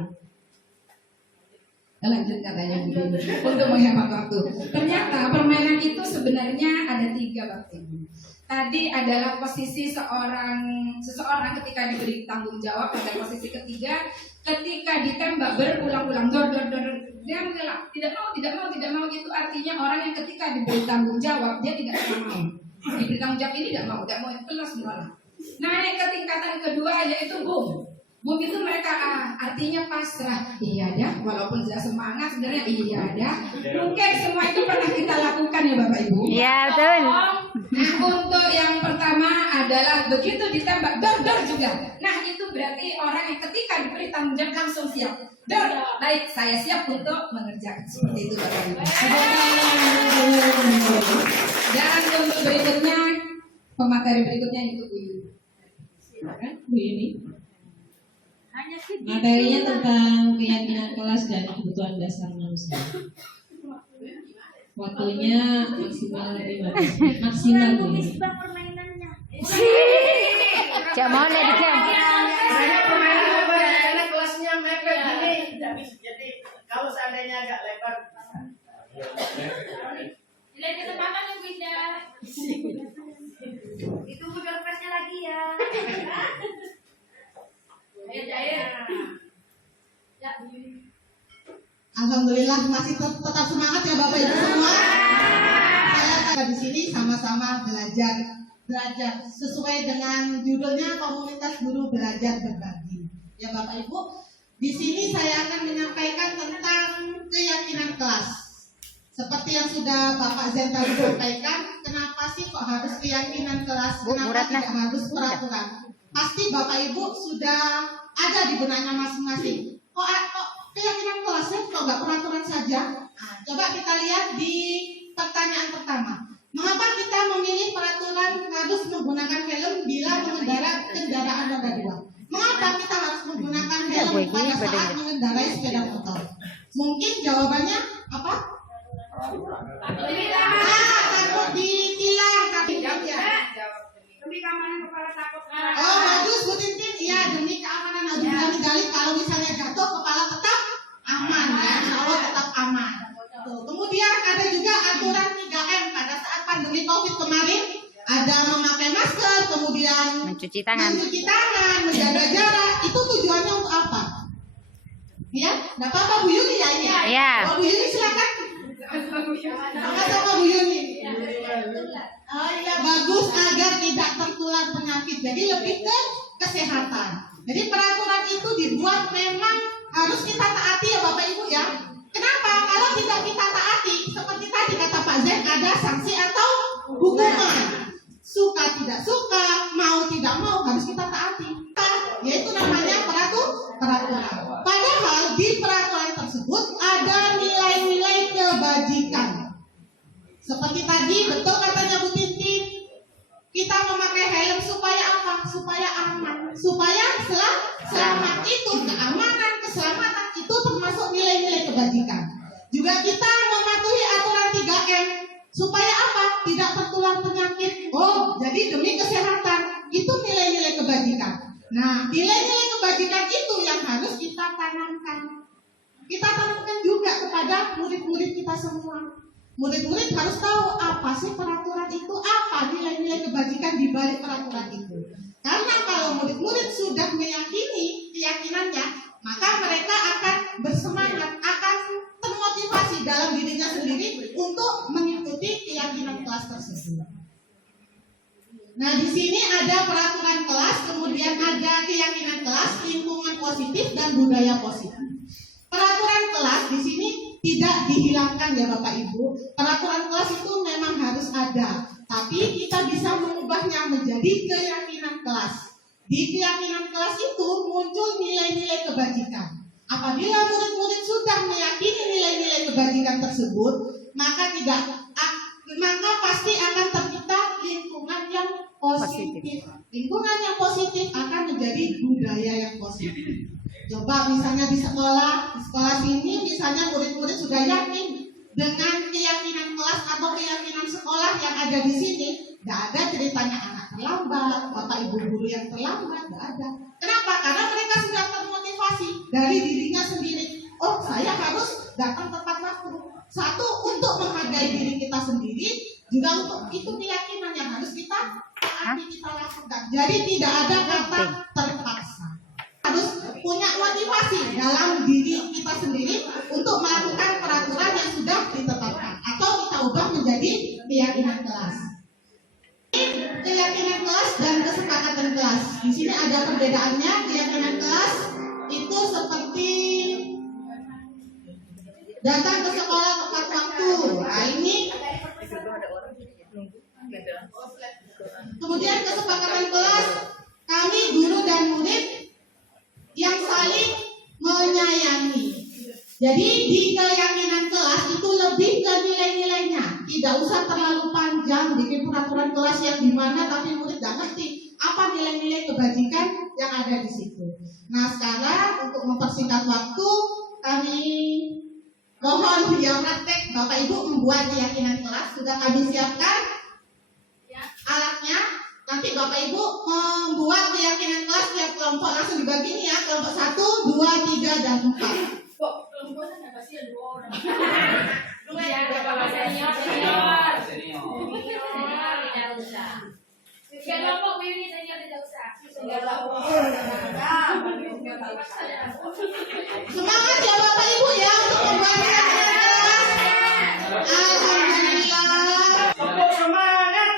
Lanjut katanya Bu Dini, untuk menghemat waktu. Ternyata permainan itu sebenarnya ada 3 Bapak Ibu. Tadi adalah posisi seseorang ketika diberi tanggung jawab. Pada posisi ketiga, ketika ditembak berulang-ulang, dor, dia mengelak, tidak mau, itu artinya orang yang ketika diberi tanggung jawab dia tidak pernah mau. Diberi tanggung jawab ini tidak mau, kelas menolak. Naik ke tingkatan kedua yaitu boom. Boom itu mereka artinya pasrah. Iya dah, walaupun sudah semangat sebenarnya iya dah. Mungkin semua itu pernah kita lakukan ya Bapak Ibu. Iya, betul. Nah, untuk yang pertama adalah begitu ditembak dor juga. Nah, itu berarti orang yang ketika diberi tanggung jawab langsung siap. Dor, baik, saya siap untuk mengerjakan. Seperti itu Bapak Ibu. Dan untuk berikutnya, pemateri berikutnya itu Bu Yuni. Silakan Bu Yuni. Materinya tentang keyakinan kelas dan kebutuhan dasar manusia. Waktunya maksimal 15 menit. Maksimal Bu. Cak mau nih jam. Saya permainan kelasnya mepet ini. Jadi kalau seandainya agak lebar. Nilai kesempatan yang pindah. Itu udah presnya lagi ya. Ayo cair. Ya, Alhamdulillah masih tetap semangat ya Bapak Ibu semua. Saya di sini sama-sama belajar sesuai dengan judulnya komunitas guru belajar berbagi. Ya Bapak Ibu, di sini saya akan menyampaikan tentang keyakinan kelas. Seperti yang sudah Bapak Zen tadi sampaikan, kenapa sih kok harus keyakinan kelas? Kenapa tidak harus peraturan? Pasti Bapak Ibu sudah ada di benaknya masing-masing. Kok keyakinan kelasnya kok nggak peraturan saja? Nah, coba kita lihat di pertanyaan pertama. Mengapa kita memilih peraturan harus menggunakan helm bila mengendarai kendaraan roda 2? Mengapa kita harus menggunakan helm pada saat mengendarai sepeda motor? Mungkin jawabannya apa? Takut ditilang, Demi keamanan kepala takut. Oh bagus Bu Tintin, iya demi keamanan harus berani-gali kalau misalnya jatuh kepala tetap aman ya, insya Allah tetap aman. Tuh. Kemudian ada juga aturan 3M pada saat pandemi COVID kemarin, ada memakai masker, kemudian Mencuci tangan, menjaga jarak. Itu tujuannya untuk apa? Ya, nggak apa-apa Bu Yuni ya ini. Iya. Oh, Bu Yuni silakan. Sama Bu Yuni. Oh iya bagus agar tidak tertular penyakit. Jadi lebih ke kesehatan. Jadi peraturan itu dibuat memang harus kita taati ya Bapak Ibu ya. Kenapa? Kalau tidak kita taati, seperti tadi kata Pak Zain, ada sanksi atau hukuman. Suka tidak suka, mau tidak mau harus kita taati. Yaitu namanya peraturan. Padahal di peraturan tersebut ada nilai-nilai kebajikan. Seperti tadi betul katanya Bu Tintin, kita memakai helm supaya apa? Supaya aman, supaya selamat. Itu keamanan, keselamatan itu termasuk nilai-nilai kebajikan. Juga kita mematuhi aturan 3M supaya apa? Tidak tertular penyakit. Oh, jadi demi kesehatan. Itu nilai-nilai kebajikan. Nah, nilai-nilai kebajikan itu yang harus kita tanamkan. Kita tanamkan juga kepada murid-murid kita semua. Murid-murid harus tahu apa sih peraturan itu, apa nilai-nilai kebajikan di balik peraturan itu. Karena kalau murid-murid sudah meyakini keyakinannya, maka mereka akan bersemangat, akan termotivasi dalam dirinya sendiri untuk mengikuti keyakinan kelas tersebut. Nah, di sini ada peraturan kelas, kemudian ada keyakinan kelas, lingkungan positif dan budaya positif. Peraturan kelas di sini tidak dihilangkan ya Bapak Ibu. Peraturan kelas itu memang harus ada, tapi kita bisa mengubahnya menjadi keyakinan kelas. Di keyakinan kelas itu muncul nilai-nilai kebajikan. Apabila murid-murid sudah meyakini nilai-nilai kebajikan tersebut, maka pasti akan tercipta lingkungan yang positif. Lingkungan yang positif akan menjadi budaya yang positif. Coba misalnya di sekolah sini misalnya murid-murid sudah yakin dengan keyakinan kelas atau keyakinan sekolah yang ada di sini, tidak ada ceritanya anak terlambat, bapak ibu guru yang terlambat, tidak ada. Kenapa? Karena mereka sudah termotivasi dari dirinya sendiri. Oh, saya harus datang tepat waktu. Satu, untuk menghargai diri kita sendiri, juga untuk itu keyakinan yang harus kita lakukan. Jadi tidak ada kata terpaksa. Harus punya motivasi dalam diri kita sendiri untuk melakukan peraturan yang sudah ditetapkan atau kita ubah menjadi keyakinan kelas. Keyakinan kelas dan kesepakatan kelas. Di sini ada perbedaannya. Keyakinan kelas itu seperti datang ke sekolah tepat waktu. Nah, ini. Kemudian kesepakatan kelas, kami guru dan murid yang saling menyayangi. Jadi di keyakinan kelas itu lebih ke nilai-nilainya. Tidak usah terlalu panjang bikin peraturan kelas yang dimana tapi murid tidak ngerti apa nilai-nilai kebajikan yang ada di situ. Nah, sekarang untuk mempersingkat waktu, kami mohon yang praktek Bapak Ibu membuat keyakinan kelas. Sudah kami siapkan alatnya. Nanti Bapak Ibu membuat keyakinan kelas tiap kelompok langsung dibagi nih ya, kelompok 1, 2, 3, dan 4. Kok kelompoknya ada sih 2 orang? Iya, Bapak senior. Tidak usah. Tiga kelompok ini senior tidak usah. Semangat ya Bapak Ibu ya untuk membuat keyakinan kelas. Alhamdulillah. Tepuk semangat.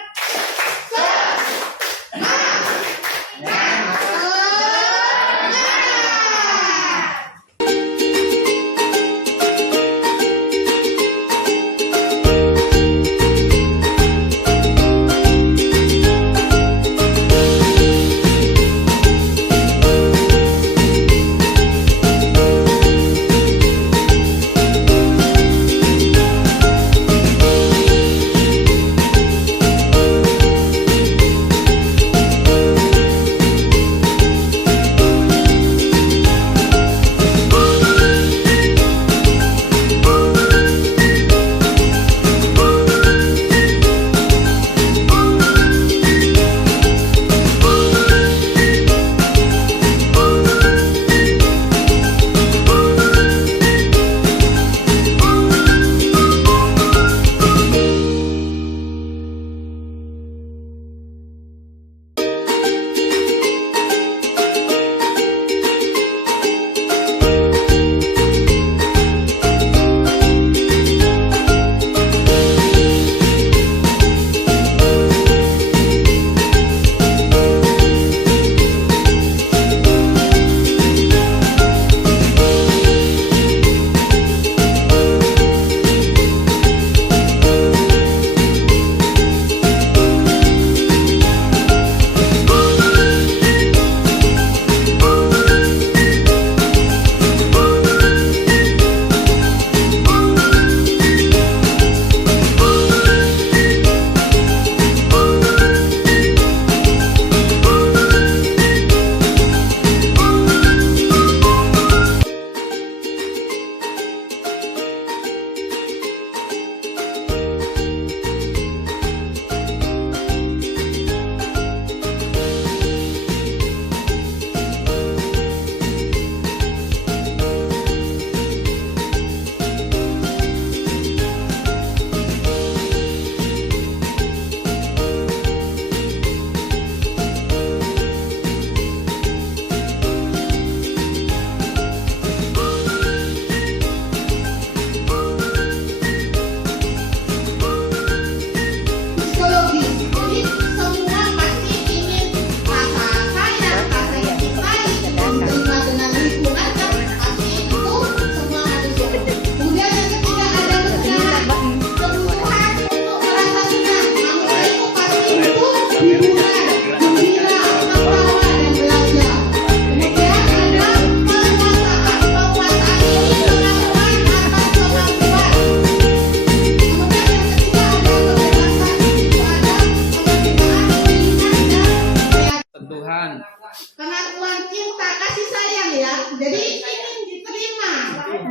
jadi ingin diterima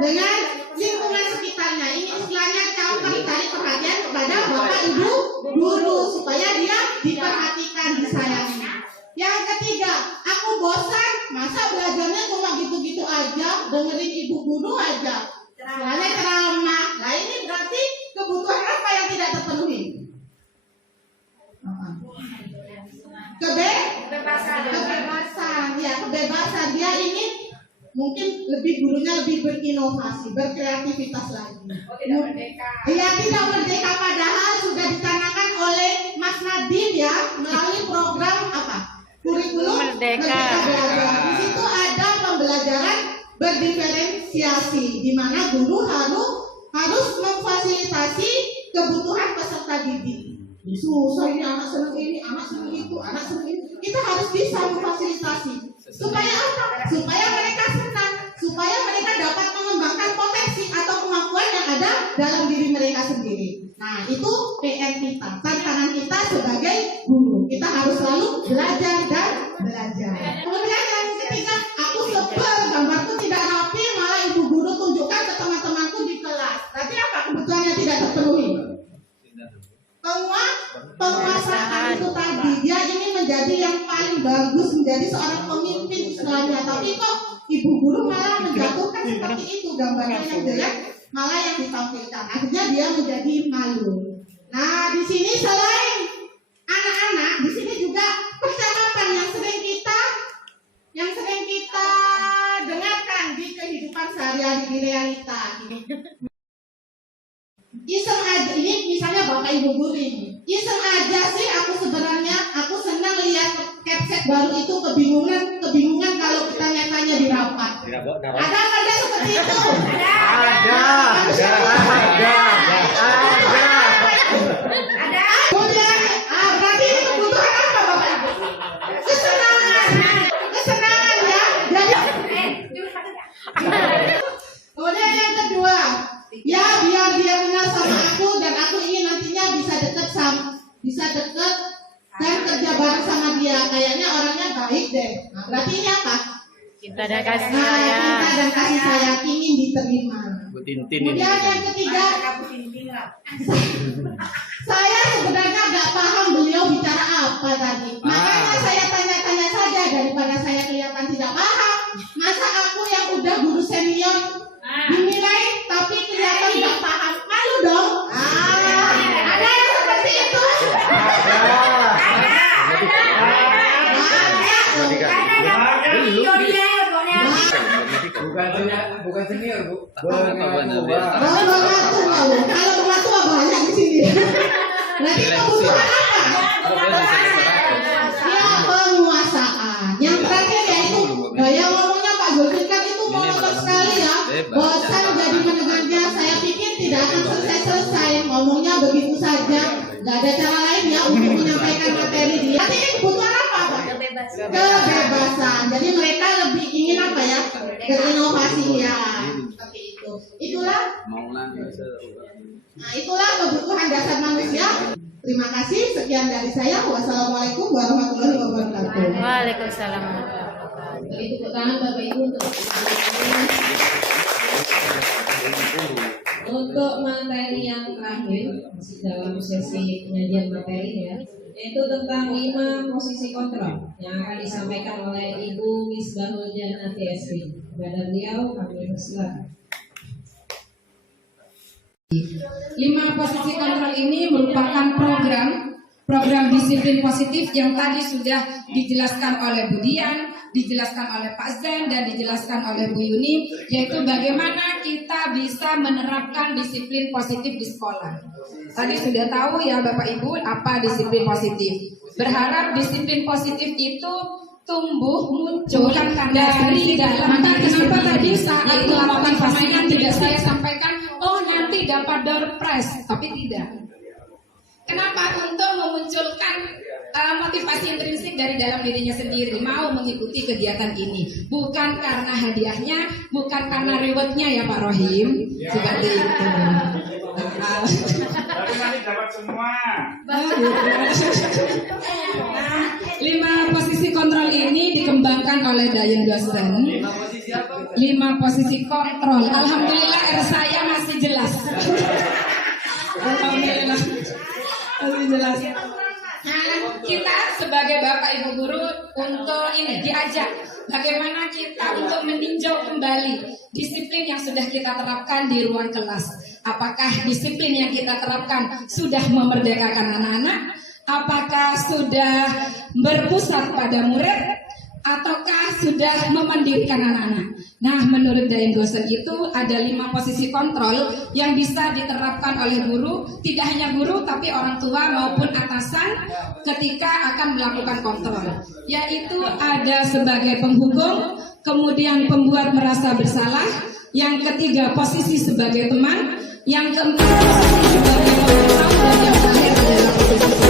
dengan lingkungan sekitarnya. Ini istilahnya cara mencari perhatian kepada bapak ibu guru supaya dia diperhatikan, disayangi. Yang ketiga, aku bosan, masa belajarnya cuma gitu-gitu aja, dengerin ibu guru aja. Istilahnya ceramah. Nah ini berarti kebutuhan apa yang tidak terpenuhi? Kebebasan, ya kebebasan. Dia ingin mungkin gurunya lebih berinovasi, berkreativitas lagi. Iya, tidak merdeka, padahal sudah dicanangkan oleh Mas Nadiem ya melalui program apa? Kurikulum Merdeka Belajar. Di situ ada pembelajaran berdiferensiasi, di mana guru harus memfasilitasi kebutuhan peserta didik. Susah ini anak senang ini, anak senang itu, anak senang ini. Kita harus bisa memfasilitasi. Supaya apa? Supaya mereka senang, supaya mereka dapat mengembangkan potensi atau kemampuan yang ada dalam diri mereka sendiri. Nah, itu PR kita, tantangan kita sebagai guru. Kita harus selalu belajar dan belajar. Kemudian yang ketiga, aku sebel gambarku tidak rapi, malah ibu guru tunjukkan ke teman-temanku di kelas. Berarti apa? Kebutuhannya tidak terpenuhi. Penguasaan itu tadi, dia ingin menjadi yang paling bagus, menjadi seorang pemimpin istilahnya. Tapi kok ibu guru malah menjatuhkan seperti itu, gambarnya yang jelek malah yang ditampilkan. Akhirnya dia menjadi malu. Nah, di sini selain anak-anak, di sini juga percakapan yang sering kita dengarkan di kehidupan sehari-hari, di realita. Iseng aja, ini misalnya bapak ibu guru ini, iseng aja sih aku senang lihat capsek baru itu kebingungan kalau kita nyatanya di rapat. Ada seperti itu? Ada. Kemudian berarti ini kebutuhan apa bapak ibu? Kesenangan ya. Kemudian yang kedua, ya biar dia kenal sama aku dan aku ingin nantinya bisa dekat dan kerja bareng sama dia. Kayaknya orangnya baik deh. Nah, berarti ini apa? Cinta dan kasih Cinta sayang. dan kasih sayang, ingin diterima. Kemudian yang ketiga, saya sebenarnya nggak paham beliau bicara apa tadi. Makanya saya tanya-tanya saja daripada saya kelihatan tidak paham. Masa aku yang udah guru senior dinilai tapi kelihatan nggak paham, malu dong. Ada yang seperti itu? Bukan senior, Bu. Kalau rumah tua banyak di sini. Berarti kebutuhan apa? Ya penguasaan. Yang terakhir yaitu gaya ngomongnya Pak Zulfikar itu monoton sekali ya. Bosan jadi mendengarnya. Saya pikir tidak akan selesai ngomongnya begitu saja. Gak ada cara lain ya untuk menyampaikan materi dia. Tapi ini kebutuhan apa, Pak? Kebebasan. Jadi mereka lebih ingin apa ya? Berinovasi ya. Seperti itu. Itulah kebutuhan dasar manusia. Terima kasih. Sekian dari saya. Wassalamualaikum warahmatullahi wabarakatuh. Waalaikumsalam. Beri tepuk tangan Bapak Ibu untuk materi yang terakhir masih dalam sesi penyajian materi ya, yaitu tentang 5 posisi kontrol yang akan disampaikan oleh Ibu Misbahul Jannati SP. Kepada beliau kami persilakan. 5 posisi kontrol ini merupakan program disiplin positif yang tadi sudah dijelaskan oleh Bu Dian, dijelaskan oleh Pak Zen, dan dijelaskan oleh Bu Yuni, yaitu bagaimana kita bisa menerapkan disiplin positif di sekolah. Tadi sudah tahu ya Bapak Ibu apa disiplin positif. Berharap disiplin positif itu tumbuh muncul dari dalam diri sendiri. Kenapa tadi saat melakukan permainan tidak saya sampaikan, oh nanti dapat door prize, tapi tidak. Kenapa? Untuk memunculkan motivasi intrinsik dari dalam dirinya sendiri, mau mengikuti kegiatan ini, bukan karena hadiahnya, bukan karena rewardnya ya Pak Rohim, seperti itu. Tapi nanti dapat semua. 5 posisi kontrol ini dikembangkan oleh Dayan dosen. 5 posisi kontrol. Alhamdulillah R saya masih jelas. Alhamdulillah masih jelas. Nah, kita sebagai Bapak Ibu guru untuk ini diajak bagaimana kita untuk meninjau kembali disiplin yang sudah kita terapkan di ruang kelas. Apakah disiplin yang kita terapkan sudah memerdekakan anak-anak? Apakah sudah berpusat pada murid? Ataukah sudah memandirikan anak-anak? Nah, menurut Daeng Dosen itu ada 5 posisi kontrol yang bisa diterapkan oleh guru, tidak hanya guru tapi orang tua maupun atasan ketika akan melakukan kontrol. Yaitu ada sebagai penghubung, kemudian pembuat merasa bersalah, yang ketiga posisi sebagai teman, yang keempat posisi sebagai pemantau, dan yang terakhir adalah posisi sebagai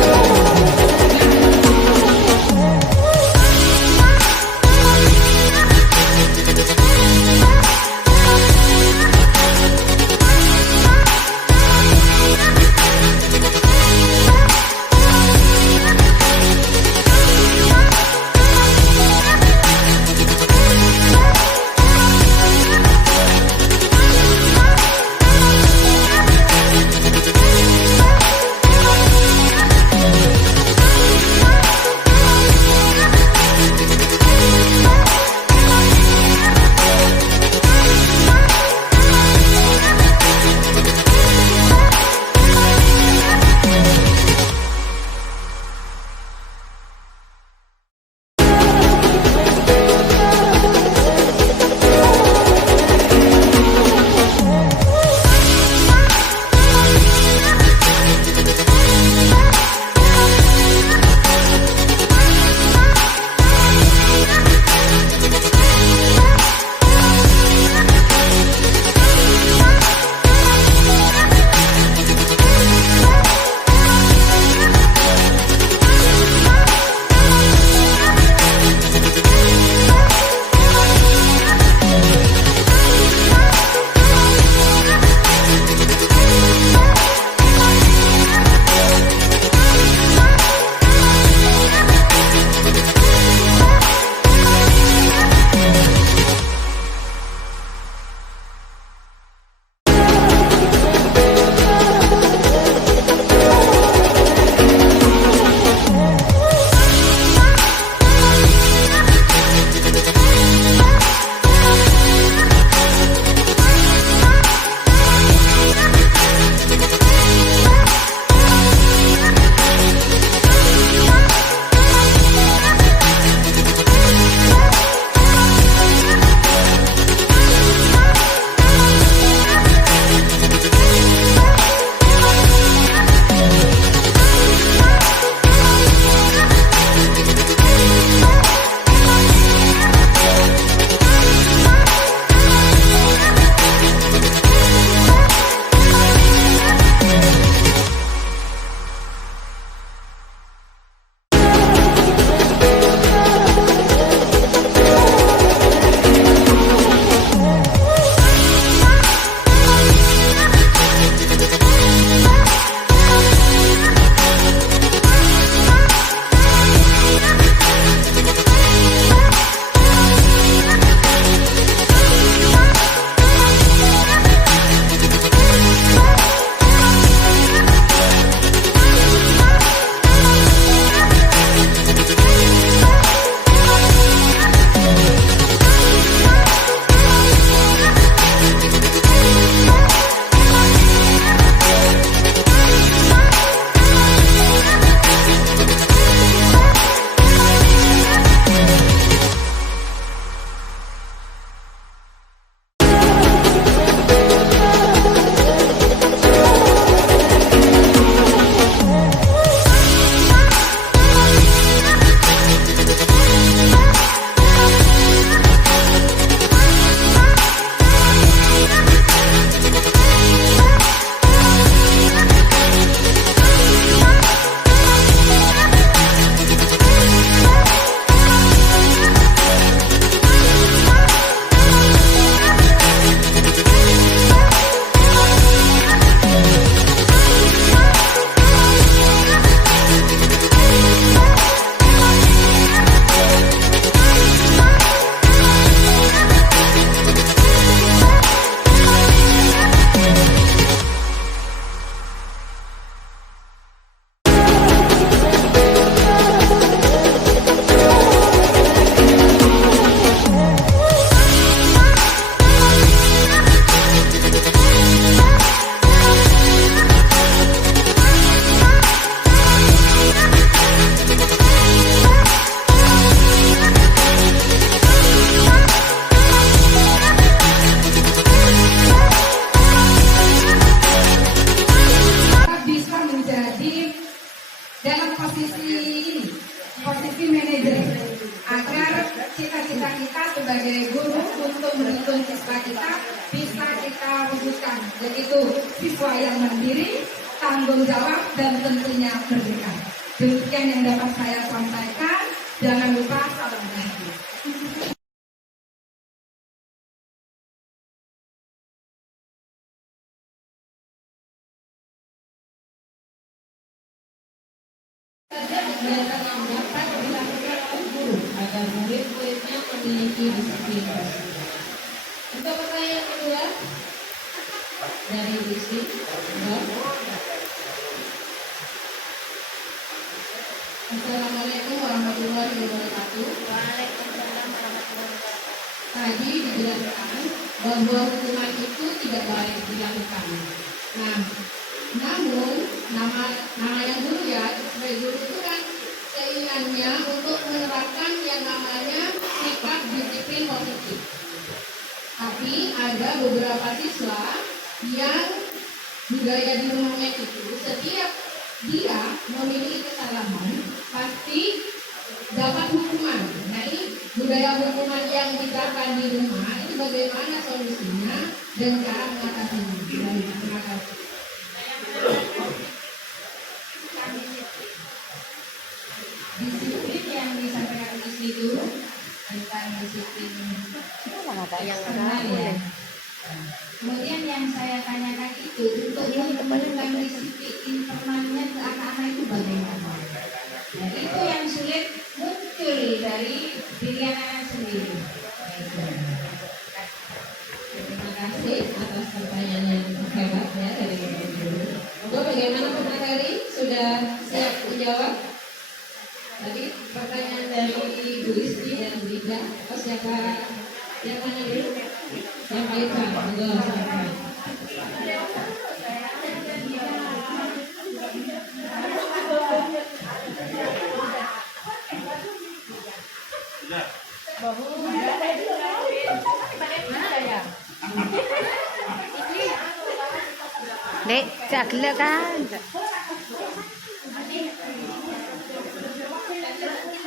posisi manajer agar cita-cita kita sebagai guru untuk menuntun siswa kita bisa kita wujudkan, yaitu siswa yang mandiri, tanggung jawab, dan tentunya merdeka. Demikian yang dapat saya sampaikan. Jangan lupa salam ganti. Kegiatan yang dapat dilakukan oleh guru agar murid-muridnya memiliki disiplin tersebut. Untuk pertanyaan kedua dari Rizky, Assalamualaikum warahmatullahi wabarakatuh. Waalaikumsalam warahmatullahi wabarakatuh. Tadi dijelaskan bahwa hukuman itu tidak baik dilakukan. Nah, namun namanya guru ya, sebagai guru itu kan keinginannya untuk menerapkan yang namanya sikap disiplin positif. Tapi ada beberapa siswa yang budaya di rumahnya itu setiap dia memiliki kesalahan pasti dapat hukuman. Nah, ini budaya hukuman yang diterapkan di rumah itu bagaimana solusinya dan cara mengatasinya? Terima kasih. disiplin yang disampaikan di situ tentang disiplin Yang ya. Kemudian yang saya tanyakan itu untuk menentukan disiplin internalnya ke anak-anak itu bagaimana? Nah, itu yang sulit muncul dari diri anak sendiri. Terima kasih atas pertanyaan yang hebat ya dari guru. Moga bagaimana Pak Materi sudah siap menjawab? Tadi pertanyaan dari Bu Rizky dan Bu Ida. Oh, siapa yang tanya dulu? Yang Pak Irfan, monggo silakan. Dek, cak gila kan?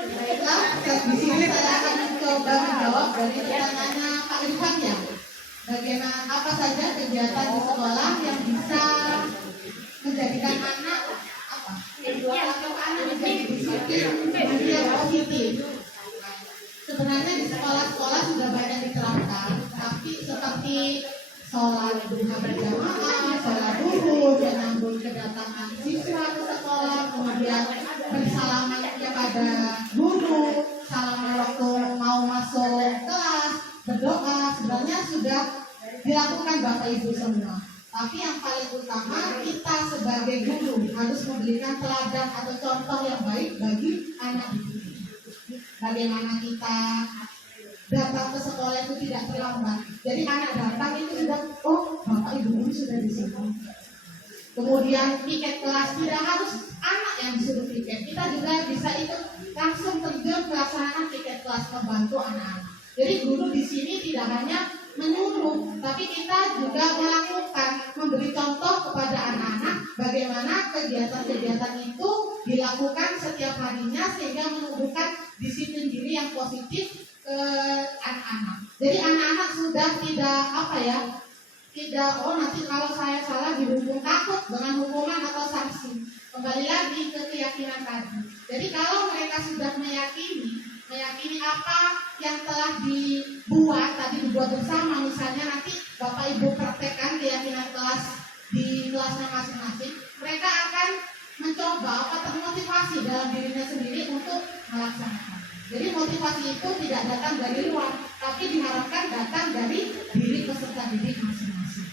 Baiklah, di sini saya akan mencoba menjawab dari pertanyaannya Pak Irfan ya. Bagaimana apa saja kegiatan di sekolah yang bisa menjadikan anak menjadi disiplin yang positif. Sebenarnya di sekolah-sekolah sudah banyak diterapkan, tapi seperti sholat duha berjamaah, sholat duhur, menyambut kedatangan siswa ke sekolah, kemudian bersalaman kepada guru, salaman waktu mau masuk kelas, berdoa, sebenarnya sudah dilakukan Bapak Ibu semua. Tapi yang paling utama kita sebagai guru harus memberikan teladan atau contoh yang baik bagi anak didik. Bagaimana kita datang ke sekolah itu tidak terlambat. Jadi anak datang itu sudah, oh Bapak Ibu guru sudah di sini. Kemudian tiket kelas tidak harus anak yang disuruh tiket. Kita juga bisa ikut langsung terjun pelaksanaan tiket kelas membantu anak-anak. Jadi guru di sini tidak hanya menyuruh, tapi kita juga melakukan, memberi contoh kepada anak-anak bagaimana kegiatan-kegiatan itu dilakukan setiap harinya sehingga menumbuhkan disiplin diri yang positif ke anak-anak. Jadi anak-anak sudah tidak oh nanti kalau saya salah dihukum, takut dengan hukuman atau sanksi. Kembali lagi ke keyakinan tadi. Jadi kalau mereka sudah meyakini apa yang telah dibuat bersama, misalnya nanti Bapak Ibu praktekkan keyakinan kelas di kelasnya masing-masing, mereka akan mencoba termotivasi dalam dirinya sendiri untuk melaksanakan. Jadi motivasi itu tidak datang dari luar, tapi diharapkan datang dari diri peserta didik masing-masing.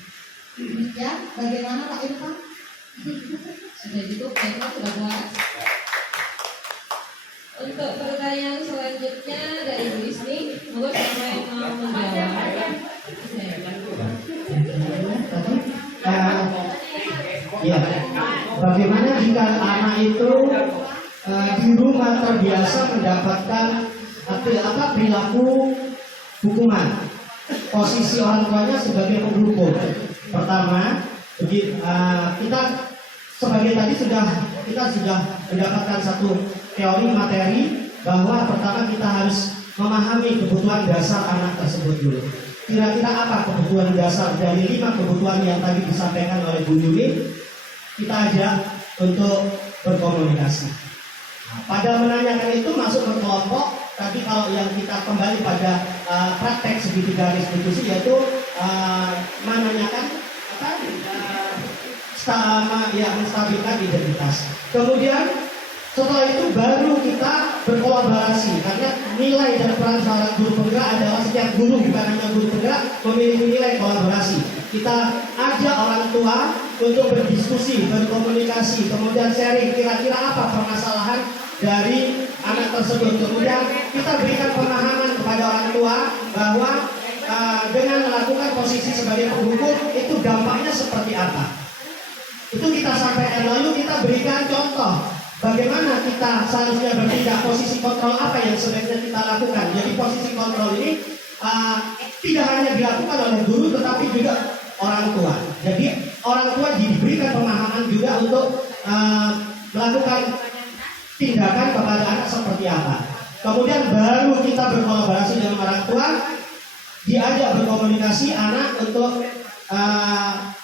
Demikian, bagaimana Pak Irfan? Sudah cukup, Pak sudah puas. Untuk pertanyaan selanjutnya dari Bu Isni, monggo siapa yang mau menjawab? Ya, bagaimana jika anak itu di rumah terbiasa mendapatkan perilaku hukuman, posisi orang tuanya sebagai penghukum. Pertama, kita sebagai tadi kita sudah mendapatkan satu teori materi bahwa pertama kita harus memahami kebutuhan dasar anak tersebut dulu. Kira-kira apa kebutuhan dasar dari 5 kebutuhan yang tadi disampaikan oleh Bu Yuni? Kita ajak untuk berkomunikasi. Nah, pada menanyakan itu masuk berkelompok. Tapi kalau yang kita kembali pada praktek segitiga restitusi, yaitu menanyakan menstabilkan identitas. Kemudian setelah itu baru kita berkolaborasi, karena nilai dan peran seorang guru penggerak adalah setiap guru, bukan hanya guru penggerak, memiliki nilai kolaborasi. Kita ajak orang tua untuk berdiskusi, berkomunikasi, kemudian sharing kira-kira apa permasalahan dari anak tersebut. Kemudian kita berikan pemahaman kepada orang tua bahwa dengan melakukan posisi sebagai penghukum itu dampaknya seperti apa. Itu kita sampaikan, lalu kita berikan contoh bagaimana kita seharusnya bertindak, posisi kontrol apa yang sebaiknya kita lakukan. Jadi posisi kontrol ini tidak hanya dilakukan oleh guru tetapi juga orang tua. Jadi orang tua diberikan pemahaman juga untuk melakukan tindakan kepada anak seperti apa. Kemudian baru kita berkolaborasi dengan orang tua, diajak berkomunikasi anak untuk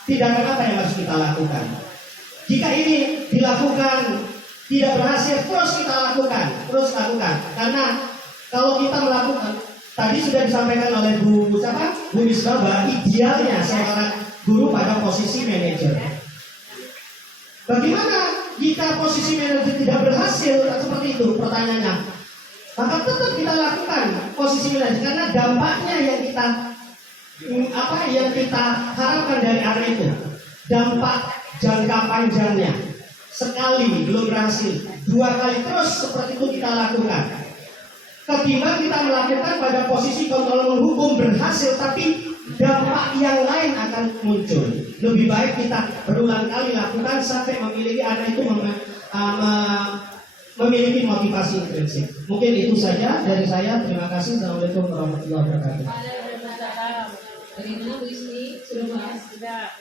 tindakan apa yang harus kita lakukan. Jika ini dilakukan tidak berhasil, terus kita lakukan. Karena kalau kita melakukan, tadi sudah disampaikan oleh Bu Misbah bahwa idealnya seorang guru pada posisi manajer. Bagaimana jika posisi manajer tidak berhasil seperti itu? Pertanyaannya, maka tetap kita lakukan posisi manajer karena dampaknya yang kita harapkan dari anak itu, dampak jangka panjangnya. Sekali belum berhasil, 2 kali terus seperti itu kita lakukan. Ketimbang kita melakukan pada posisi kontrol menghukum berhasil, tapi dampak yang lain akan muncul. Lebih baik kita berulang kali lakukan sampai memiliki anak itu memiliki motivasi intrinsik. Mungkin itu saja dari saya. Terima kasih. Assalamualaikum warahmatullahi wabarakatuh. Bagaimana Bu Isni? Sudah bahas? Sudah.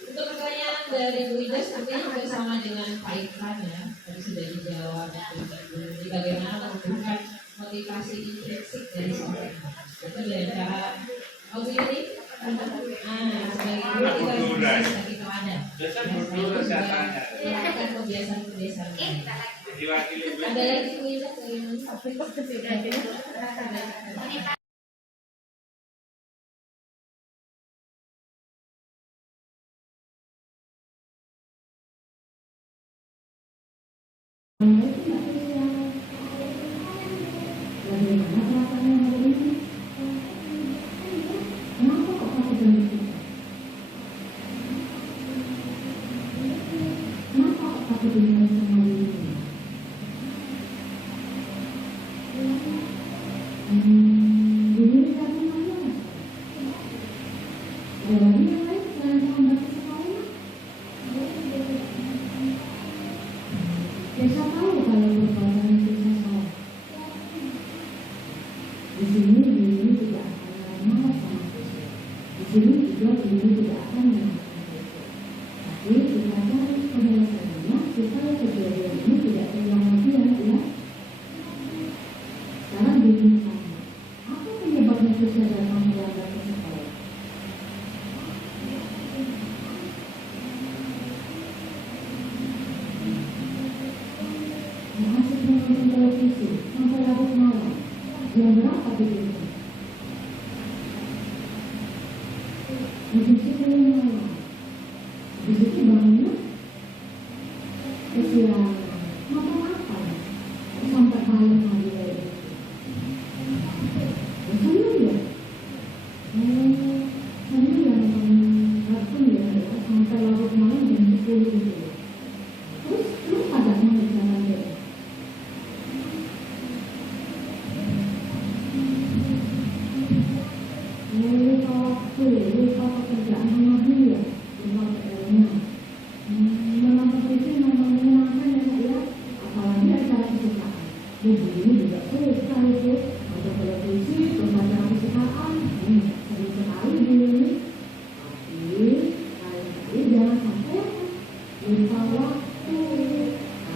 Untuk pertanyaan dari Bu Ida sepertinya hampir sama dengan Pak Irfan ya. Tadi sudah dijawab. Jadi bagaimana menumbuhkan motivasi intrinsik dari seorang anak. Itu dengan cara Bu Yuni. Sebagai guru kita harus sebagai teladan. Melakukan kebiasaan-kebiasaan. Ada lagi Bu Ida bagaimana?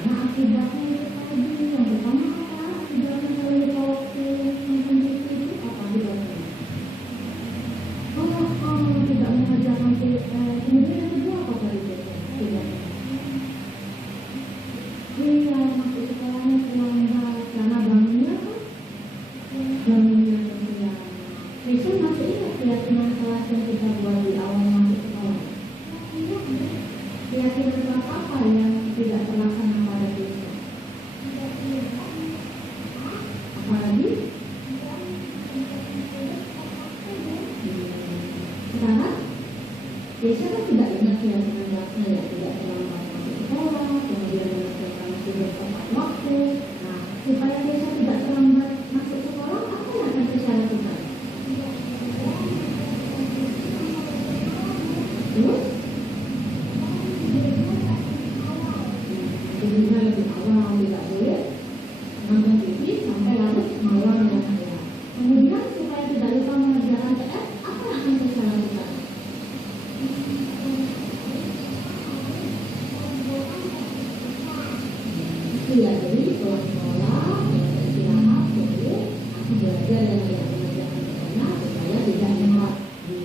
Karena akibatnya tadi yang supaya Keisha tidak terlambat masuk sekolah, apa yang akan Keisha lakukan? Terus? Tidurnya lebih awal, tidak boleh nonton TV sampai larut malam ya. Kemudian supaya tidak lupa mengerjakan PR, apa yang akan Keisha lakukan? Iya, jadi pulang sekolah, istirahat, boleh, aku belajar dan tidak mengerjakan PR supaya tidak ingat di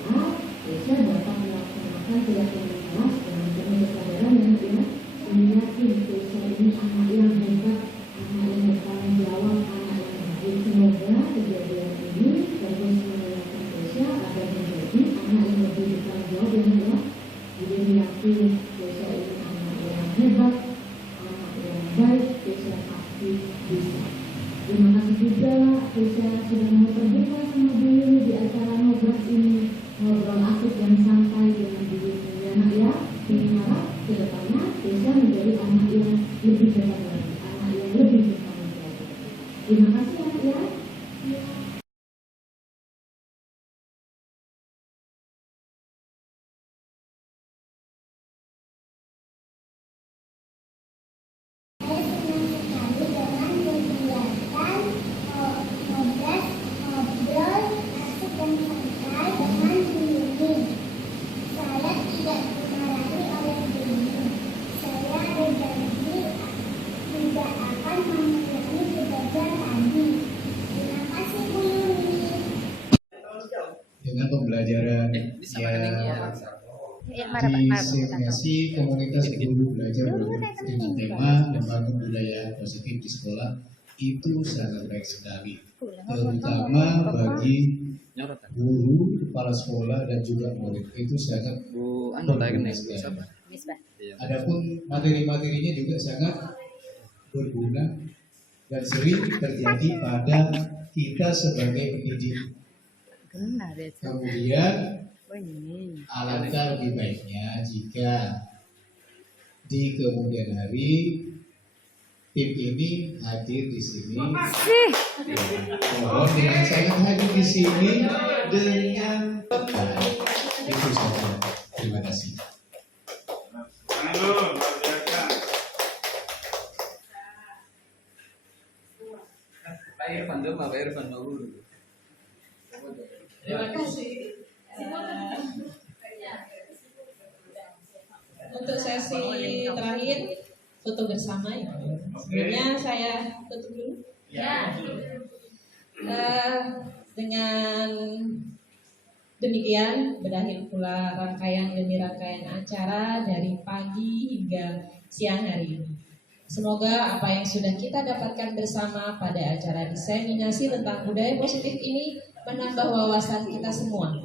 saat Keisha dapat melaksanakan tugas kelas dengan penuh kesadaran dan dia yakin Keisha ini anak yang hebat, anak yang bertanggung jawab, anak yang baik. Semoga kejadian ini terus mengingatkan Keisha agar menjadi anak yang lebih bertanggung jawab dan hebat. Jadi yakin Keisha ini anak yang hebat, anak yang baik, Keisha pasti bisa. Terima kasih juga Keisha sudah mau terbuka sama beliau di acara ngobrol ini, ngobrol asik dan santai dengan beliau anak ya. Ini harap kedepannya Keisha menjadi anak yang lebih hebat lagi, anak yang lebih bertanggung jawab. Terima kasih anak ya. Dengan pembelajaran diseminasi komunitas guru belajar dengan tema membangun budaya positif di sekolah itu sangat baik sekali, terutama bagi guru, kepala sekolah dan juga murid itu sangat berguna sekali. Adapun materi-materinya juga sangat berguna dan sering terjadi pada kita sebagai pendidik. Kemudian alangkah lebih baiknya jika di kemudian hari tim ini hadir di sini. Mohon dengan sangat hadir di sini dengan baik. Itu saja. Terima kasih. Pak Irfan dulu, Pak Irfan dulu. Terima kasih. Untuk sesi terakhir foto bersama ya. Sebelumnya saya tutup dulu. Ya. Dengan demikian berakhir pula rangkaian demi rangkaian acara dari pagi hingga siang hari ini. Semoga apa yang sudah kita dapatkan bersama pada acara diseminasi tentang budaya positif ini menambah wawasan kita semua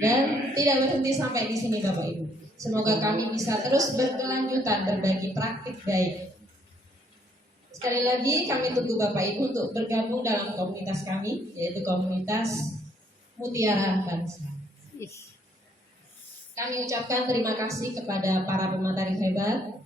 dan tidak berhenti sampai di sini Bapak Ibu. Semoga kami bisa terus berkelanjutan berbagi praktik baik. Sekali lagi kami tunggu Bapak Ibu untuk bergabung dalam komunitas kami, yaitu komunitas Mutiara Bangsa. Kami ucapkan terima kasih kepada para pemateri hebat,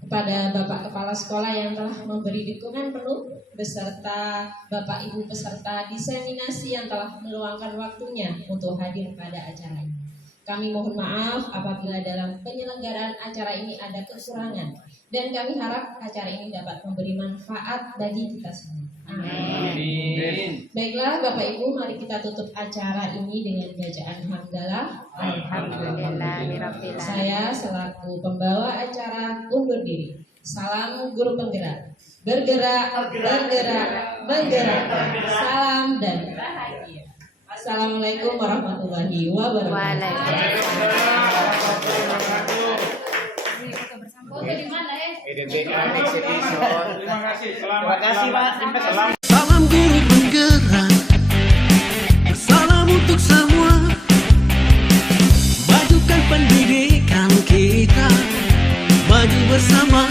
kepada Bapak Kepala Sekolah yang telah memberi dukungan penuh, beserta Bapak Ibu peserta diseminasi yang telah meluangkan waktunya untuk hadir pada acara ini. Kami mohon maaf apabila dalam penyelenggaraan acara ini ada kekurangan, dan kami harap acara ini dapat memberi manfaat bagi kita semua. Amin. Baiklah Bapak Ibu, mari kita tutup acara ini dengan bacaan hamdalah. Alhamdulillah. Saya selaku pembawa acara undur diri. Salam guru penggerak. Bergerak, bergerak, menggerak. Salam dan bahagia. Assalamualaikum warahmatullahi wabarakatuh. Foto di mana ya? Terima kasih. Terima kasih Pak. Salam guru penggerak, salam untuk semua. Majukan pendidikan kita, maju bersama.